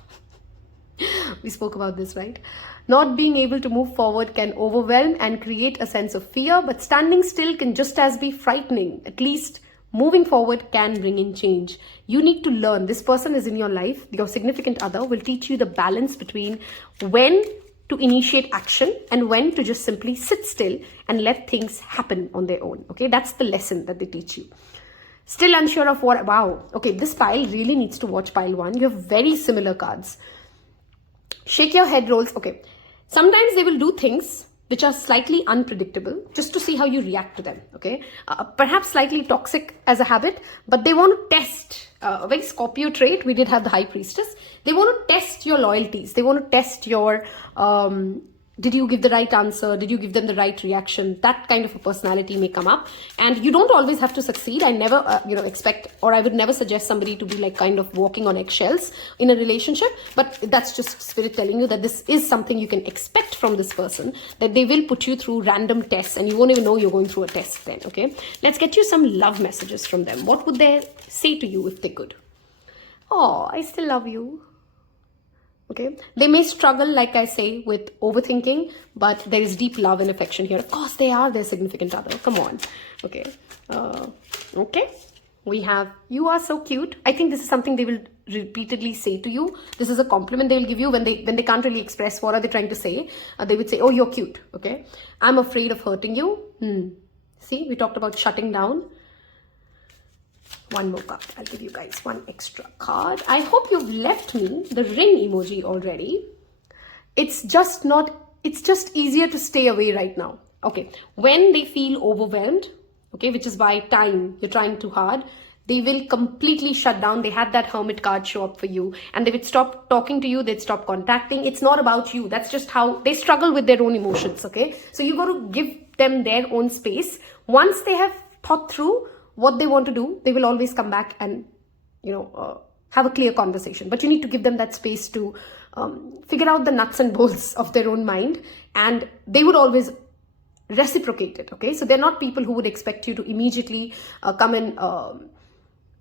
we spoke about this, right? Not being able to move forward can overwhelm and create a sense of fear, but standing still can just as be frightening. At least moving forward can bring in change. You need to learn. This person is in your life. Your significant other will teach you the balance between when to initiate action and when to just simply sit still and let things happen on their own. Okay, that's the lesson that they teach you. Still unsure of what, wow, okay, this pile really needs to watch pile 1. You have very similar cards. Shake your head rolls, okay. Sometimes they will do things which are slightly unpredictable just to see how you react to them, okay. Perhaps slightly toxic as a habit, but they want to test, a very Scorpio trait. We did have the High Priestess. They want to test your loyalties. They want to test your, did you give the right answer? Did you give them the right reaction? That kind of a personality may come up, and you don't always have to succeed. I never, expect, or I would never suggest somebody to be like kind of walking on eggshells in a relationship. But that's just spirit telling you that this is something you can expect from this person, that they will put you through random tests, and you won't even know you're going through a test then, okay? Let's get you some love messages from them. What would they say to you if they could? Oh, I still love you. Okay, they may struggle, like I say, with overthinking, but there is deep love and affection here. Of course, they are their significant other. Come on. Okay. Okay. We have, you are so cute. I think this is something they will repeatedly say to you. This is a compliment they will give you when they can't really express what are they trying to say. They would say, oh, you're cute. Okay. I'm afraid of hurting you. See, we talked about shutting down. One more card. I'll give you guys one extra card. I hope you've left me the ring emoji already. It's just easier to stay away right now. Okay. When they feel overwhelmed, okay, which is by time you're trying too hard, they will completely shut down. They had that hermit card show up for you, and they would stop talking to you. They'd stop contacting. It's not about you. That's just how they struggle with their own emotions. Okay. So you got to give them their own space. Once they have thought through what they want to do, they will always come back and, have a clear conversation. But you need to give them that space to figure out the nuts and bolts of their own mind, and they would always reciprocate it, okay? So they're not people who would expect you to immediately come and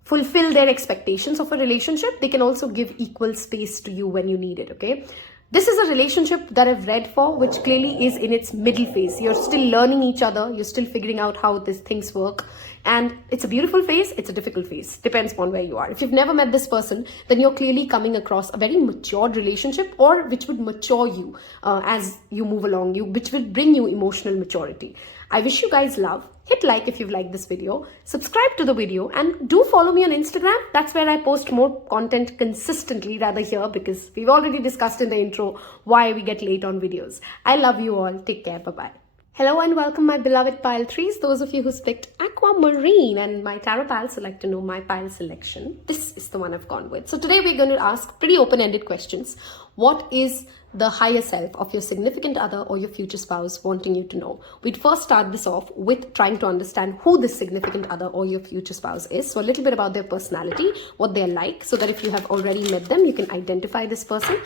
fulfill their expectations of a relationship. They can also give equal space to you when you need it, okay? This is a relationship that I've read for, which clearly is in its middle phase. You're still learning each other. You're still figuring out how these things work. And it's a beautiful phase. It's a difficult phase. Depends on where you are. If you've never met this person, then you're clearly coming across a very matured relationship, or which would mature you as you move along, which will bring you emotional maturity. I wish you guys love. Hit like if you've liked this video, subscribe to the video, and do follow me on Instagram. That's where I post more content consistently rather here, because we've already discussed in the intro why we get late on videos. I love you all. Take care. Bye-bye. Hello and welcome my beloved pile threes, those of you who picked Aquamarine and my tarot pals who like to know my pile selection. This is the one I've gone with. So today we're going to ask pretty open-ended questions. What is the higher self of your significant other or your future spouse wanting you to know? We'd first start this off with trying to understand who this significant other or your future spouse is. So a little bit about their personality, what they're like, so that if you have already met them, you can identify this person.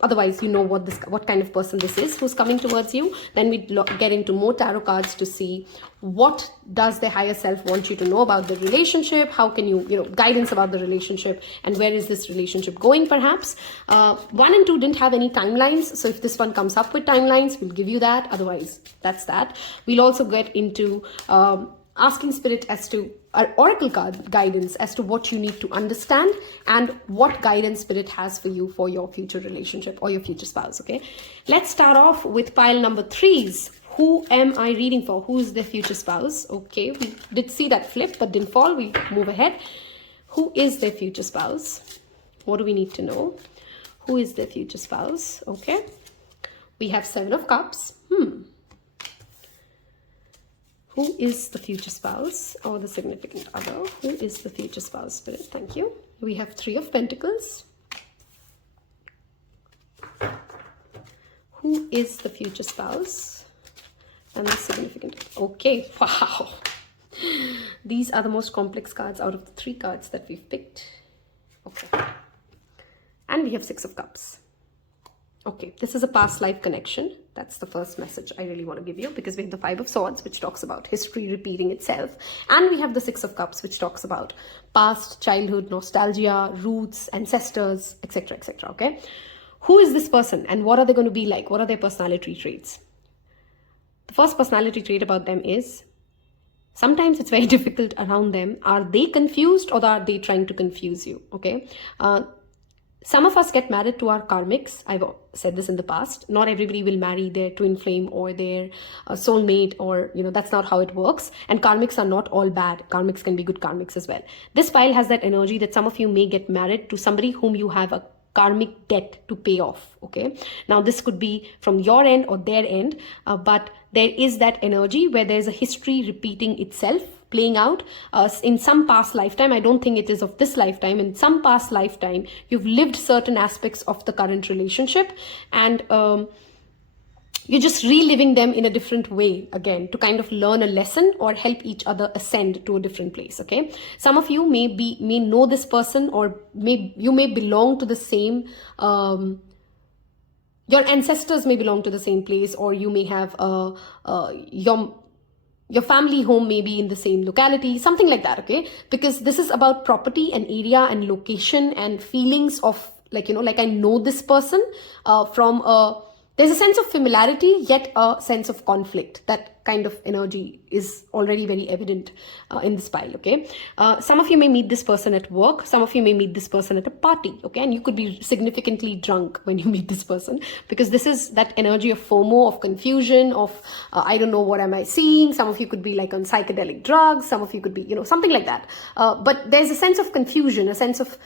Otherwise, you know what kind of person this is who's coming towards you. Then we get into more tarot cards to see what does the higher self want you to know about the relationship. How can you, guidance about the relationship, and where is this relationship going perhaps. 1 and 2 didn't have any timelines. So if this one comes up with timelines, we'll give you that. Otherwise, that's that. We'll also get into asking spirit as to oracle card guidance as to what you need to understand and what guidance spirit has for you for your future relationship or your future spouse. Okay, let's start off with pile number 3s. Who am I reading for? Who is their future spouse? Okay, we did see that flip but didn't fall. We move ahead. Who is their future spouse? What do we need to know? Who is their future spouse? Okay, we have 7 of Cups. Who is the future spouse or the significant other? Who is the future spouse, spirit? Thank you. We have 3 of Pentacles. Who is the future spouse and the significant? Okay, wow. These are the most complex cards out of the 3 cards that we've picked. Okay. And we have 6 of Cups. Okay, this is a past life connection. That's the first message I really want to give you, because we have the 5 of Swords, which talks about history repeating itself. And we have the 6 of Cups, which talks about past, childhood, nostalgia, roots, ancestors, etc., etc. Okay, who is this person and what are they going to be like? What are their personality traits? The first personality trait about them is sometimes it's very difficult around them. Are they confused or are they trying to confuse you? Okay. Some of us get married to our karmics. I've said this in the past. Not everybody will marry their twin flame or their soulmate, or, that's not how it works. And karmics are not all bad. Karmics can be good karmics as well. This pile has that energy that some of you may get married to somebody whom you have a karmic debt to pay off. Okay. Now this could be from your end or their end, but there is that energy where there's a history repeating itself, playing out in some past lifetime. I don't think it is of this lifetime. In some past lifetime, you've lived certain aspects of the current relationship, and you're just reliving them in a different way again to kind of learn a lesson or help each other ascend to a different place. Okay. Some of you may know this person, or you may belong to the same, your ancestors may belong to the same place, or you may have your family home may be in the same locality, something like that. Okay. Because this is about property and area and location and feelings of like I know this person there's a sense of familiarity, yet a sense of conflict. That kind of energy is already very evident in this pile, okay? Some of you may meet this person at work. Some of you may meet this person at a party, okay? And you could be significantly drunk when you meet this person, because this is that energy of FOMO, of confusion, of I don't know, what am I seeing? Some of you could be like on psychedelic drugs. Some of you could be, something like that. But there's a sense of confusion, a sense of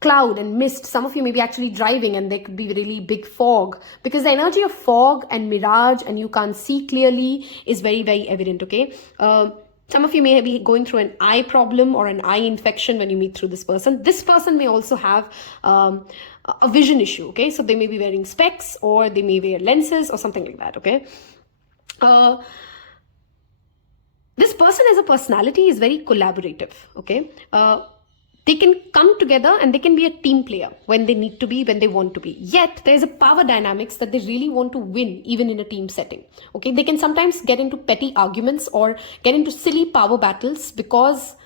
cloud and mist. Some of you may be actually driving and there could be really big fog, because the energy of fog and mirage and you can't see clearly is very, very evident, okay? Some of you may be going through an eye problem or an eye infection when you meet through this person. This person may also have a vision issue, okay? So they may be wearing specs, or they may wear lenses or something like that, okay? This person as a personality is very collaborative, okay? They can come together and they can be a team player when they need to be, when they want to be. Yet there's a power dynamics that they really want to win even in a team setting. Okay, they can sometimes get into petty arguments or get into silly power battles because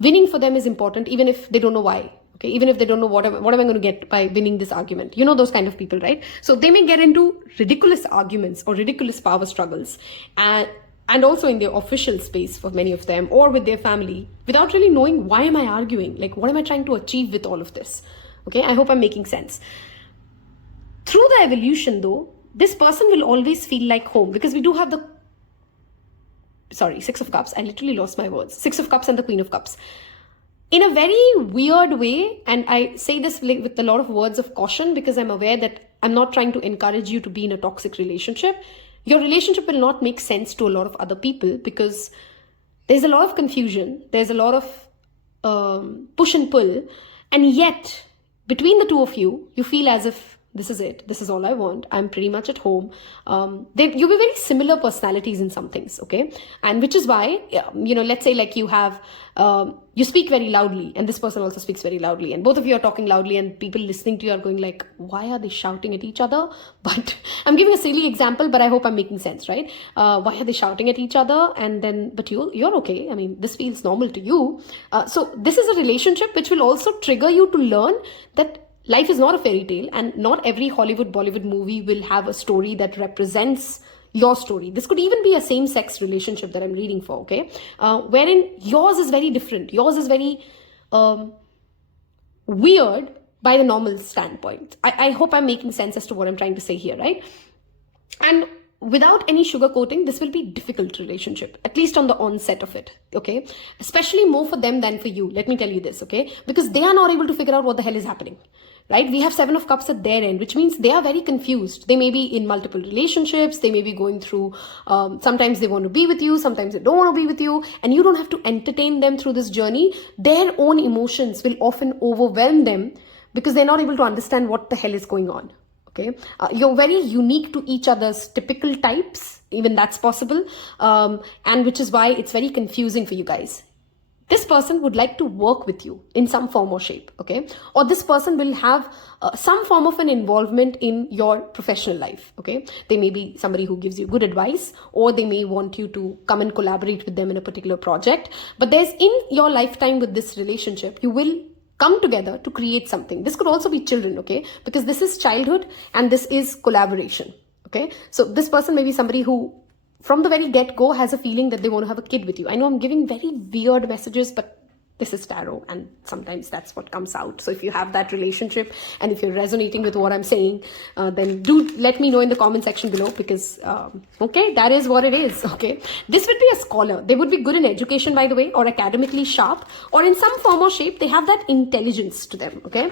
winning for them is important, even if they don't know why. Okay, even if they don't know what am I going to get by winning this argument. You know those kind of people, right? So they may get into ridiculous arguments or ridiculous power struggles, and also in their official space for many of them, or with their family, without really knowing why am I arguing? Like, what am I trying to achieve with all of this? Okay, I hope I'm making sense. Through the evolution though, this person will always feel like home, because we do have the, Six of Cups. I literally lost my words. Six of Cups and the Queen of Cups. In a very weird way, and I say this with a lot of words of caution because I'm aware that I'm not trying to encourage you to be in a toxic relationship. Your relationship will not make sense to a lot of other people because there's a lot of confusion. There's a lot of push and pull. And yet, between the two of you, you feel as if this is it. This is all I want. I'm pretty much at home. You'll be very similar personalities in some things, okay? And which is why, let's say like you have, you speak very loudly and this person also speaks very loudly and both of you are talking loudly and people listening to you are going like, why are they shouting at each other? But I'm giving a silly example, but I hope I'm making sense, right? Why are they shouting at each other? And then, but you're okay. I mean, this feels normal to you. So this is a relationship which will also trigger you to learn that life is not a fairy tale, and not every Hollywood, Bollywood movie will have a story that represents your story. This could even be a same-sex relationship that I'm reading for, okay? Wherein yours is very different. Yours is very weird by the normal standpoint. I hope I'm making sense as to what I'm trying to say here, right? And without any sugarcoating, this will be a difficult relationship, at least on the onset of it, okay? Especially more for them than for you. Let me tell you this, okay? Because they are not able to figure out what the hell is happening. Right? We have Seven of Cups at their end, which means they are very confused. They may be in multiple relationships. They may be going through, sometimes they want to be with you. Sometimes they don't want to be with you. And you don't have to entertain them through this journey. Their own emotions will often overwhelm them because they're not able to understand what the hell is going on. Okay. You're very unique to each other's typical types. Even that's possible. And which is why it's very confusing for you guys. This person would like to work with you in some form or shape, okay? Or this person will have some form of an involvement in your professional life, okay? They may be somebody who gives you good advice, or they may want you to come and collaborate with them in a particular project. But there's in your lifetime with this relationship, you will come together to create something. This could also be children, okay? Because this is childhood and this is collaboration, okay? So this person may be somebody who from the very get-go has a feeling that they want to have a kid with you. I know I'm giving very weird messages, but This is tarot, and sometimes that's what comes out. So if you have that relationship and if you're resonating with what I'm saying, then do let me know in the comment section below, because okay, that is what it is. Okay, this would be a scholar. They would be good in education, by the way, or academically sharp, or in some form or shape they have that intelligence to them. Okay,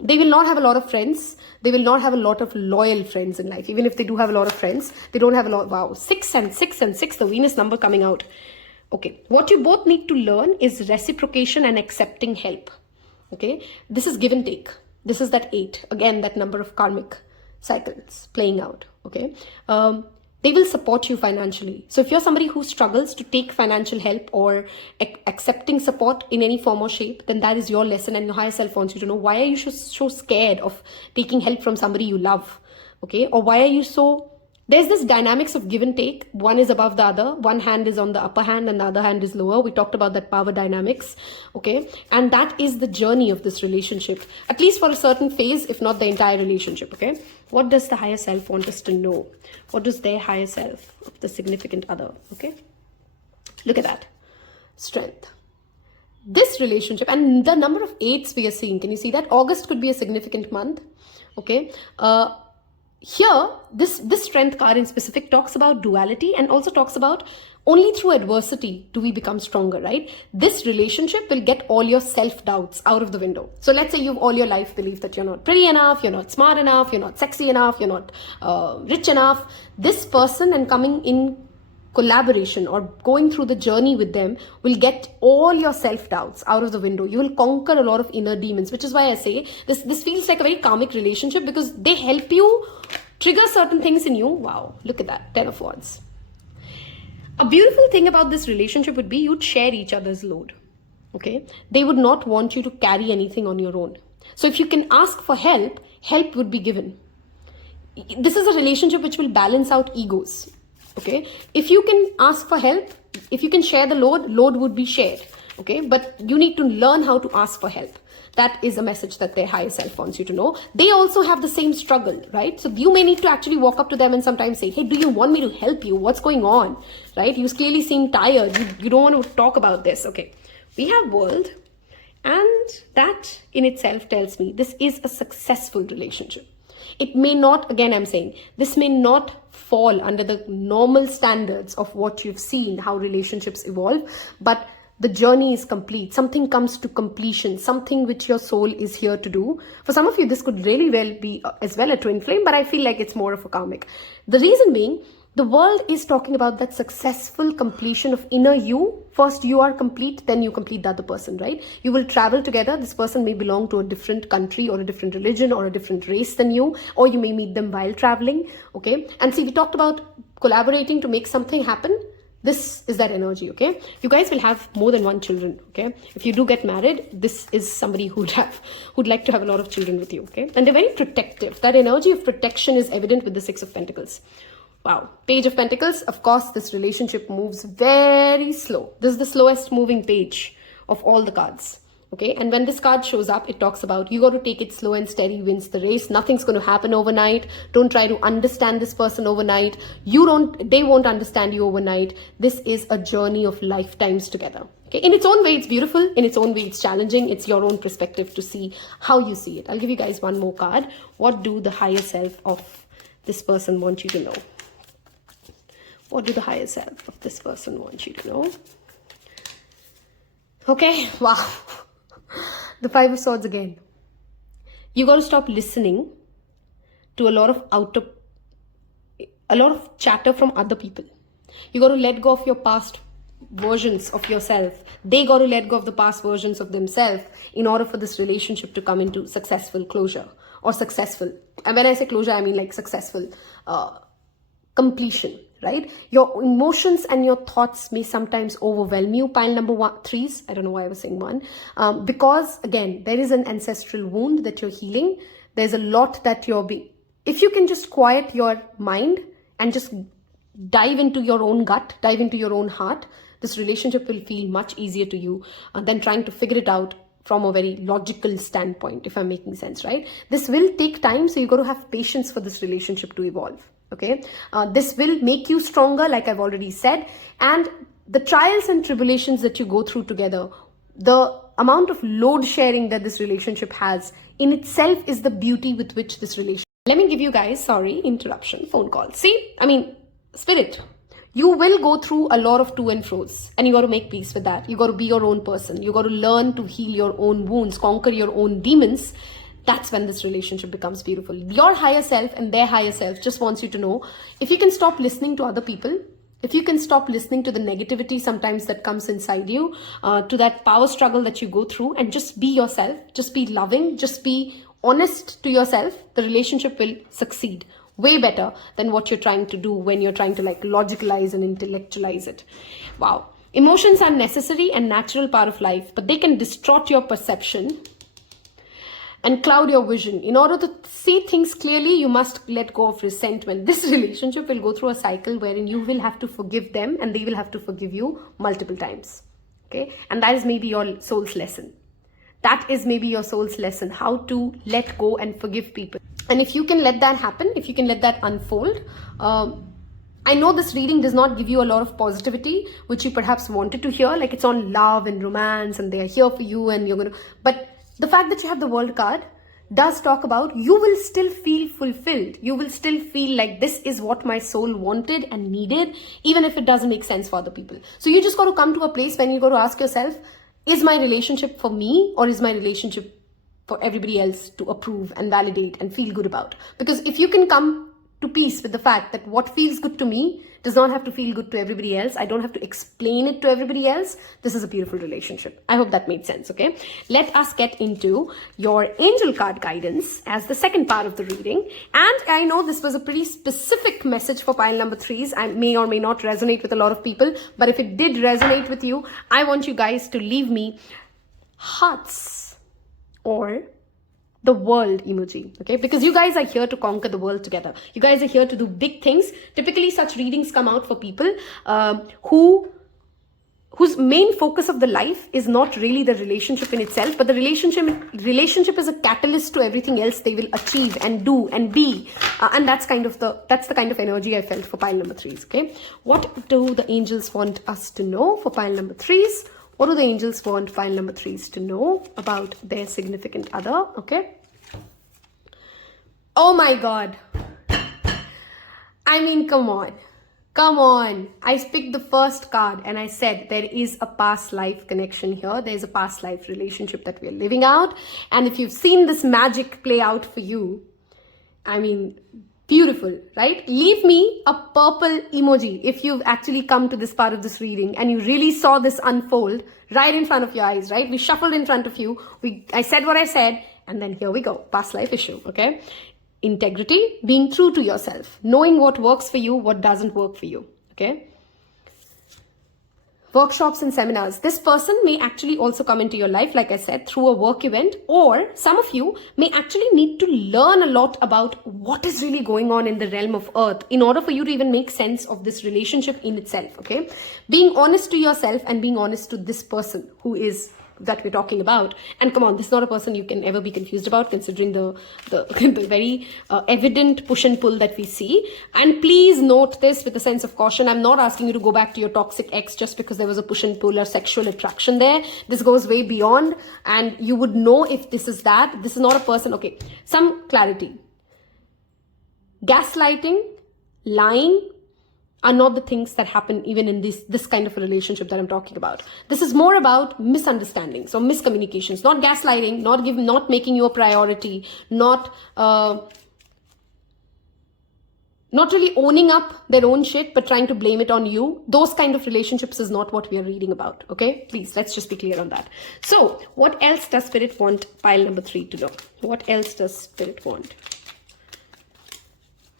they will not have a lot of friends. They will not have a lot of loyal friends in life. Even if they do have a lot of friends, they don't have a lot. Wow, 6 and 6 and 6, the Venus number coming out. Okay, what you both need to learn is reciprocation and accepting help. Okay, this is give and take. This is that 8. Again, that number of karmic cycles playing out. Okay, they will support you financially. So if you're somebody who struggles to take financial help or accepting support in any form or shape, then that is your lesson, and your higher self wants you to know, why are you so scared of taking help from somebody you love? Okay, or why are you so... There's this dynamics of give and take. One is above the other. One hand is on the upper hand and the other hand is lower. We talked about that power dynamics. Okay. And that is the journey of this relationship, at least for a certain phase, if not the entire relationship. Okay. What does the higher self want us to know? What does their higher self of the significant other? Okay. Look at that. Strength. This relationship and the number of 8s we are seeing. Can you see that? August could be a significant month. Okay. Here, this strength card in specific talks about duality and also talks about only through adversity do we become stronger, right? This relationship will get all your self-doubts out of the window. So let's say you've all your life believed that you're not pretty enough, you're not smart enough, you're not sexy enough, you're not rich enough. This person, and coming in collaboration or going through the journey with them, will get all your self-doubts out of the window. You will conquer a lot of inner demons, which is why I say this feels like a very karmic relationship, because they help you trigger certain things in you. Wow, look at that, 10 of Wands. A beautiful thing about this relationship would be you'd share each other's load. Okay, they would not want you to carry anything on your own. So if you can ask for help, help would be given. This is a relationship which will balance out egos. Okay, if you can ask for help, if you can share the load would be shared. Okay, but you need to learn how to ask for help. That is a message that their higher self wants you to know. They also have the same struggle, right? So you may need to actually walk up to them and sometimes say, hey, do you want me to help you? What's going on? Right? You clearly seem tired. You don't want to talk about this. Okay, we have World, and that in itself tells me this is a successful relationship. It may not, again, I'm saying, this may not fall under the normal standards of what you've seen, how relationships evolve, but the journey is complete. Something comes to completion, something which your soul is here to do. For some of you, this could really well be as well a twin flame, but I feel like it's more of a karmic. The reason being, the World is talking about that successful completion of inner you. First you are complete, then you complete the other person, right? You will travel together. This person may belong to a different country or a different religion or a different race than you, or you may meet them while traveling. Okay, and see, we talked about collaborating to make something happen. This is that energy. Okay, you guys will have more than one children. Okay, if you do get married, this is somebody who'd like to have a lot of children with you. Okay, and they're very protective. That energy of protection is evident with the 6 of Pentacles. Wow. Page of Pentacles. Of course, this relationship moves very slow. This is the slowest moving page of all the cards. Okay. And when this card shows up, it talks about you got to take it slow and steady wins the race. Nothing's going to happen overnight. Don't try to understand this person overnight. They won't understand you overnight. This is a journey of lifetimes together. Okay. In its own way, it's beautiful. In its own way, it's challenging. It's your own perspective to see how you see it. I'll give you guys one more card. What do the higher self of this person want you to know? What do the higher self of this person want you to know? Okay, wow. The 5 of Swords again. You got to stop listening to a lot of chatter from other people. You got to let go of your past versions of yourself. They got to let go of the past versions of themselves in order for this relationship to come into successful closure or successful. And when I say closure, I mean like successful completion. Right? Your emotions and your thoughts may sometimes overwhelm you. Pile number 3s. I don't know why I was saying 1. Because again, there is an ancestral wound that you're healing. There's a lot that if you can just quiet your mind and just dive into your own gut, dive into your own heart, this relationship will feel much easier to you than trying to figure it out from a very logical standpoint, if I'm making sense, right? This will take time, so you got to have patience for this relationship to evolve. Okay, this will make you stronger, like I've already said, and the trials and tribulations that you go through together the amount of load sharing that this relationship has in itself is the beauty with which this relationship. Let me give you guys, sorry, interruption, phone call. See, I mean, spirit, you will go through a lot of to and fro's, and you got to make peace with that. You got to be your own person. You got to learn to heal your own wounds, conquer your own demons. That's when this relationship becomes beautiful. Your higher self and their higher self just wants you to know, if you can stop listening to other people, if you can stop listening to the negativity sometimes that comes inside you, to that power struggle that you go through, and just be yourself, just be loving, just be honest to yourself, the relationship will succeed way better than what you're trying to do when you're trying to like logicalize and intellectualize it. Wow. Emotions are necessary and natural part of life, but they can distort your perception and cloud your vision. In order to see things clearly, you must let go of resentment. This relationship will go through a cycle wherein you will have to forgive them and they will have to forgive you multiple times. Okay? And that is maybe your soul's lesson. That is maybe your soul's lesson, how to let go and forgive people. And if you can let that happen, if you can let that unfold, I know this reading does not give you a lot of positivity, which you perhaps wanted to hear, like it's on love and romance and they are here for you and you're going to, but the fact that you have the World card does talk about you will still feel fulfilled. You will still feel like this is what my soul wanted and needed, even if it doesn't make sense for other people. So you just got to come to a place when you got to ask yourself, is my relationship for me or is my relationship for everybody else to approve and validate and feel good about? Because if you can come to peace with the fact that what feels good to me does not have to feel good to everybody else, I don't have to explain it to everybody else, this is a beautiful relationship. I hope that made sense, okay? Let us get into your angel card guidance as the second part of the reading. And I know this was a pretty specific message for pile number 3s. I may or may not resonate with a lot of people, but if it did resonate with you, I want you guys to leave me hearts or the world emoji, okay? Because you guys are here to conquer the world together. You guys are here to do big things. Typically, such readings come out for people whose main focus of the life is not really the relationship in itself, but the relationship is a catalyst to everything else they will achieve and do and be. And that's the kind of energy I felt for pile number 3s, okay? What do the angels want us to know for pile number 3s? What do the angels want pile number 3s to know about their significant other? Okay. Oh my God. I mean, come on. Come on. I picked the first card and I said there is a past life connection here. There's a past life relationship that we're living out. And if you've seen this magic play out for you, I mean, beautiful, right? Leave me a purple emoji if you've actually come to this part of this reading and you really saw this unfold right in front of your eyes, right? We shuffled in front of you. I said what I said, and then here we go. Past life issue, okay? Integrity, being true to yourself, knowing what works for you, what doesn't work for you, okay? Workshops and seminars. This person may actually also come into your life, like I said, through a work event, or some of you may actually need to learn a lot about what is really going on in the realm of earth in order for you to even make sense of this relationship in itself, okay? Being honest to yourself and being honest to this person who is that we're talking about. And come on, this is not a person you can ever be confused about, considering the very evident push and pull that we see. And please note this with a sense of caution. I'm not asking you to go back to your toxic ex just because there was a push and pull or sexual attraction there. This goes way beyond, and you would know if this is that. This is not a person. Okay, some clarity. Gaslighting, lying, are not the things that happen even in this kind of a relationship that I'm talking about. This is more about misunderstandings or miscommunications, not gaslighting, not making you a priority, not really owning up their own shit, but trying to blame it on you. Those kind of relationships is not what we are reading about, okay? Please, let's just be clear on that. So, what else does Spirit want pile number 3 to know? What else does Spirit want?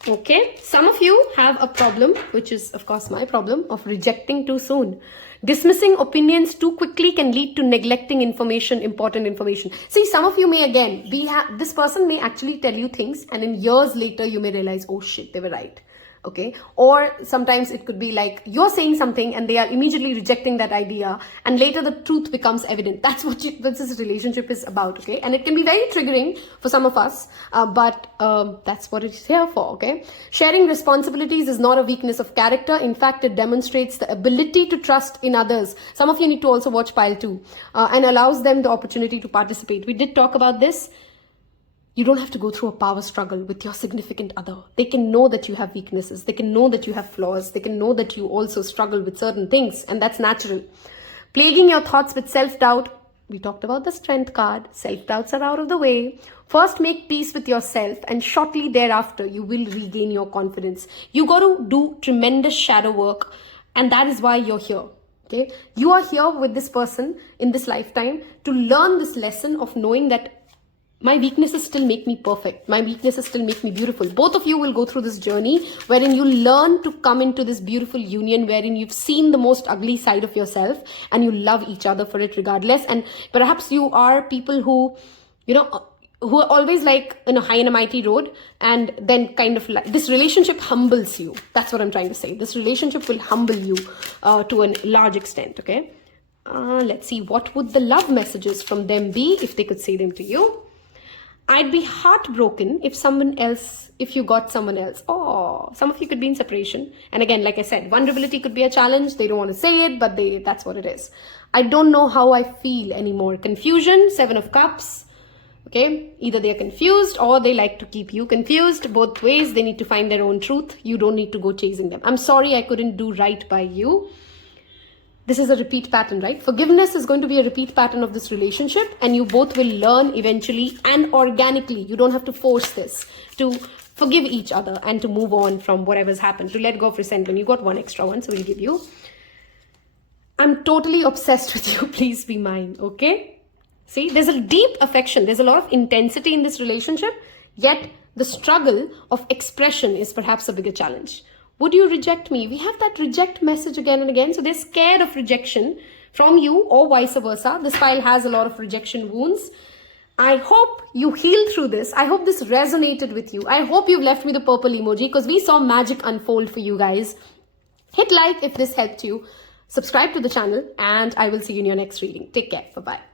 Okay, some of you have a problem, which is of course my problem, of rejecting too soon. Dismissing opinions too quickly can lead to neglecting important information. See, some of you may again this person may actually tell you things and in years later you may realize, oh shit, they were right. okay? Or sometimes it could be like you're saying something and they are immediately rejecting that idea, and later the truth becomes evident. That's what this relationship is about, okay? And it can be very triggering for some of us, but that's what it's here for, okay? Sharing responsibilities is not a weakness of character. In fact, it demonstrates the ability to trust in others. Some of you need to also watch pile 2, and allows them the opportunity to participate. We did talk about this. You don't have to go through a power struggle with your significant other. They can know that you have weaknesses. They can know that you have flaws. They can know that you also struggle with certain things, and that's natural. Plaguing your thoughts with self-doubt. We talked about the strength card. Self-doubts are out of the way. First, make peace with yourself, and shortly thereafter, you will regain your confidence. You got to do tremendous shadow work, and that is why you're here. Okay? You are here with this person in this lifetime to learn this lesson of knowing that my weaknesses still make me perfect. My weaknesses still make me beautiful. Both of you will go through this journey wherein you learn to come into this beautiful union wherein you've seen the most ugly side of yourself and you love each other for it regardless. And perhaps you are people who, who are always like in a high and a mighty road, and then kind of like this relationship humbles you. That's what I'm trying to say. This relationship will humble you to a large extent, okay? Let's see, what would the love messages from them be if they could say them to you? I'd be heartbroken if you got someone else. Oh, some of you could be in separation. And again, like I said, vulnerability could be a challenge. They don't want to say it, but that's what it is. I don't know how I feel anymore. Confusion, 7 of Cups. Okay, either they're confused or they like to keep you confused. Both ways, they need to find their own truth. You don't need to go chasing them. I'm sorry I couldn't do right by you. This is a repeat pattern, right? Forgiveness is going to be a repeat pattern of this relationship, and you both will learn eventually and organically. You don't have to force this, to forgive each other and to move on from whatever's happened, to let go of resentment. You got 1 extra one, so we'll give you. I'm totally obsessed with you. Please be mine, okay? See, there's a deep affection. There's a lot of intensity in this relationship, yet the struggle of expression is perhaps a bigger challenge. Would you reject me? We have that reject message again and again. So they're scared of rejection from you or vice versa. This file has a lot of rejection wounds. I hope you healed through this. I hope this resonated with you. I hope you've left me the purple emoji because we saw magic unfold for you guys. Hit like if this helped you. Subscribe to the channel, and I will see you in your next reading. Take care. Bye-bye.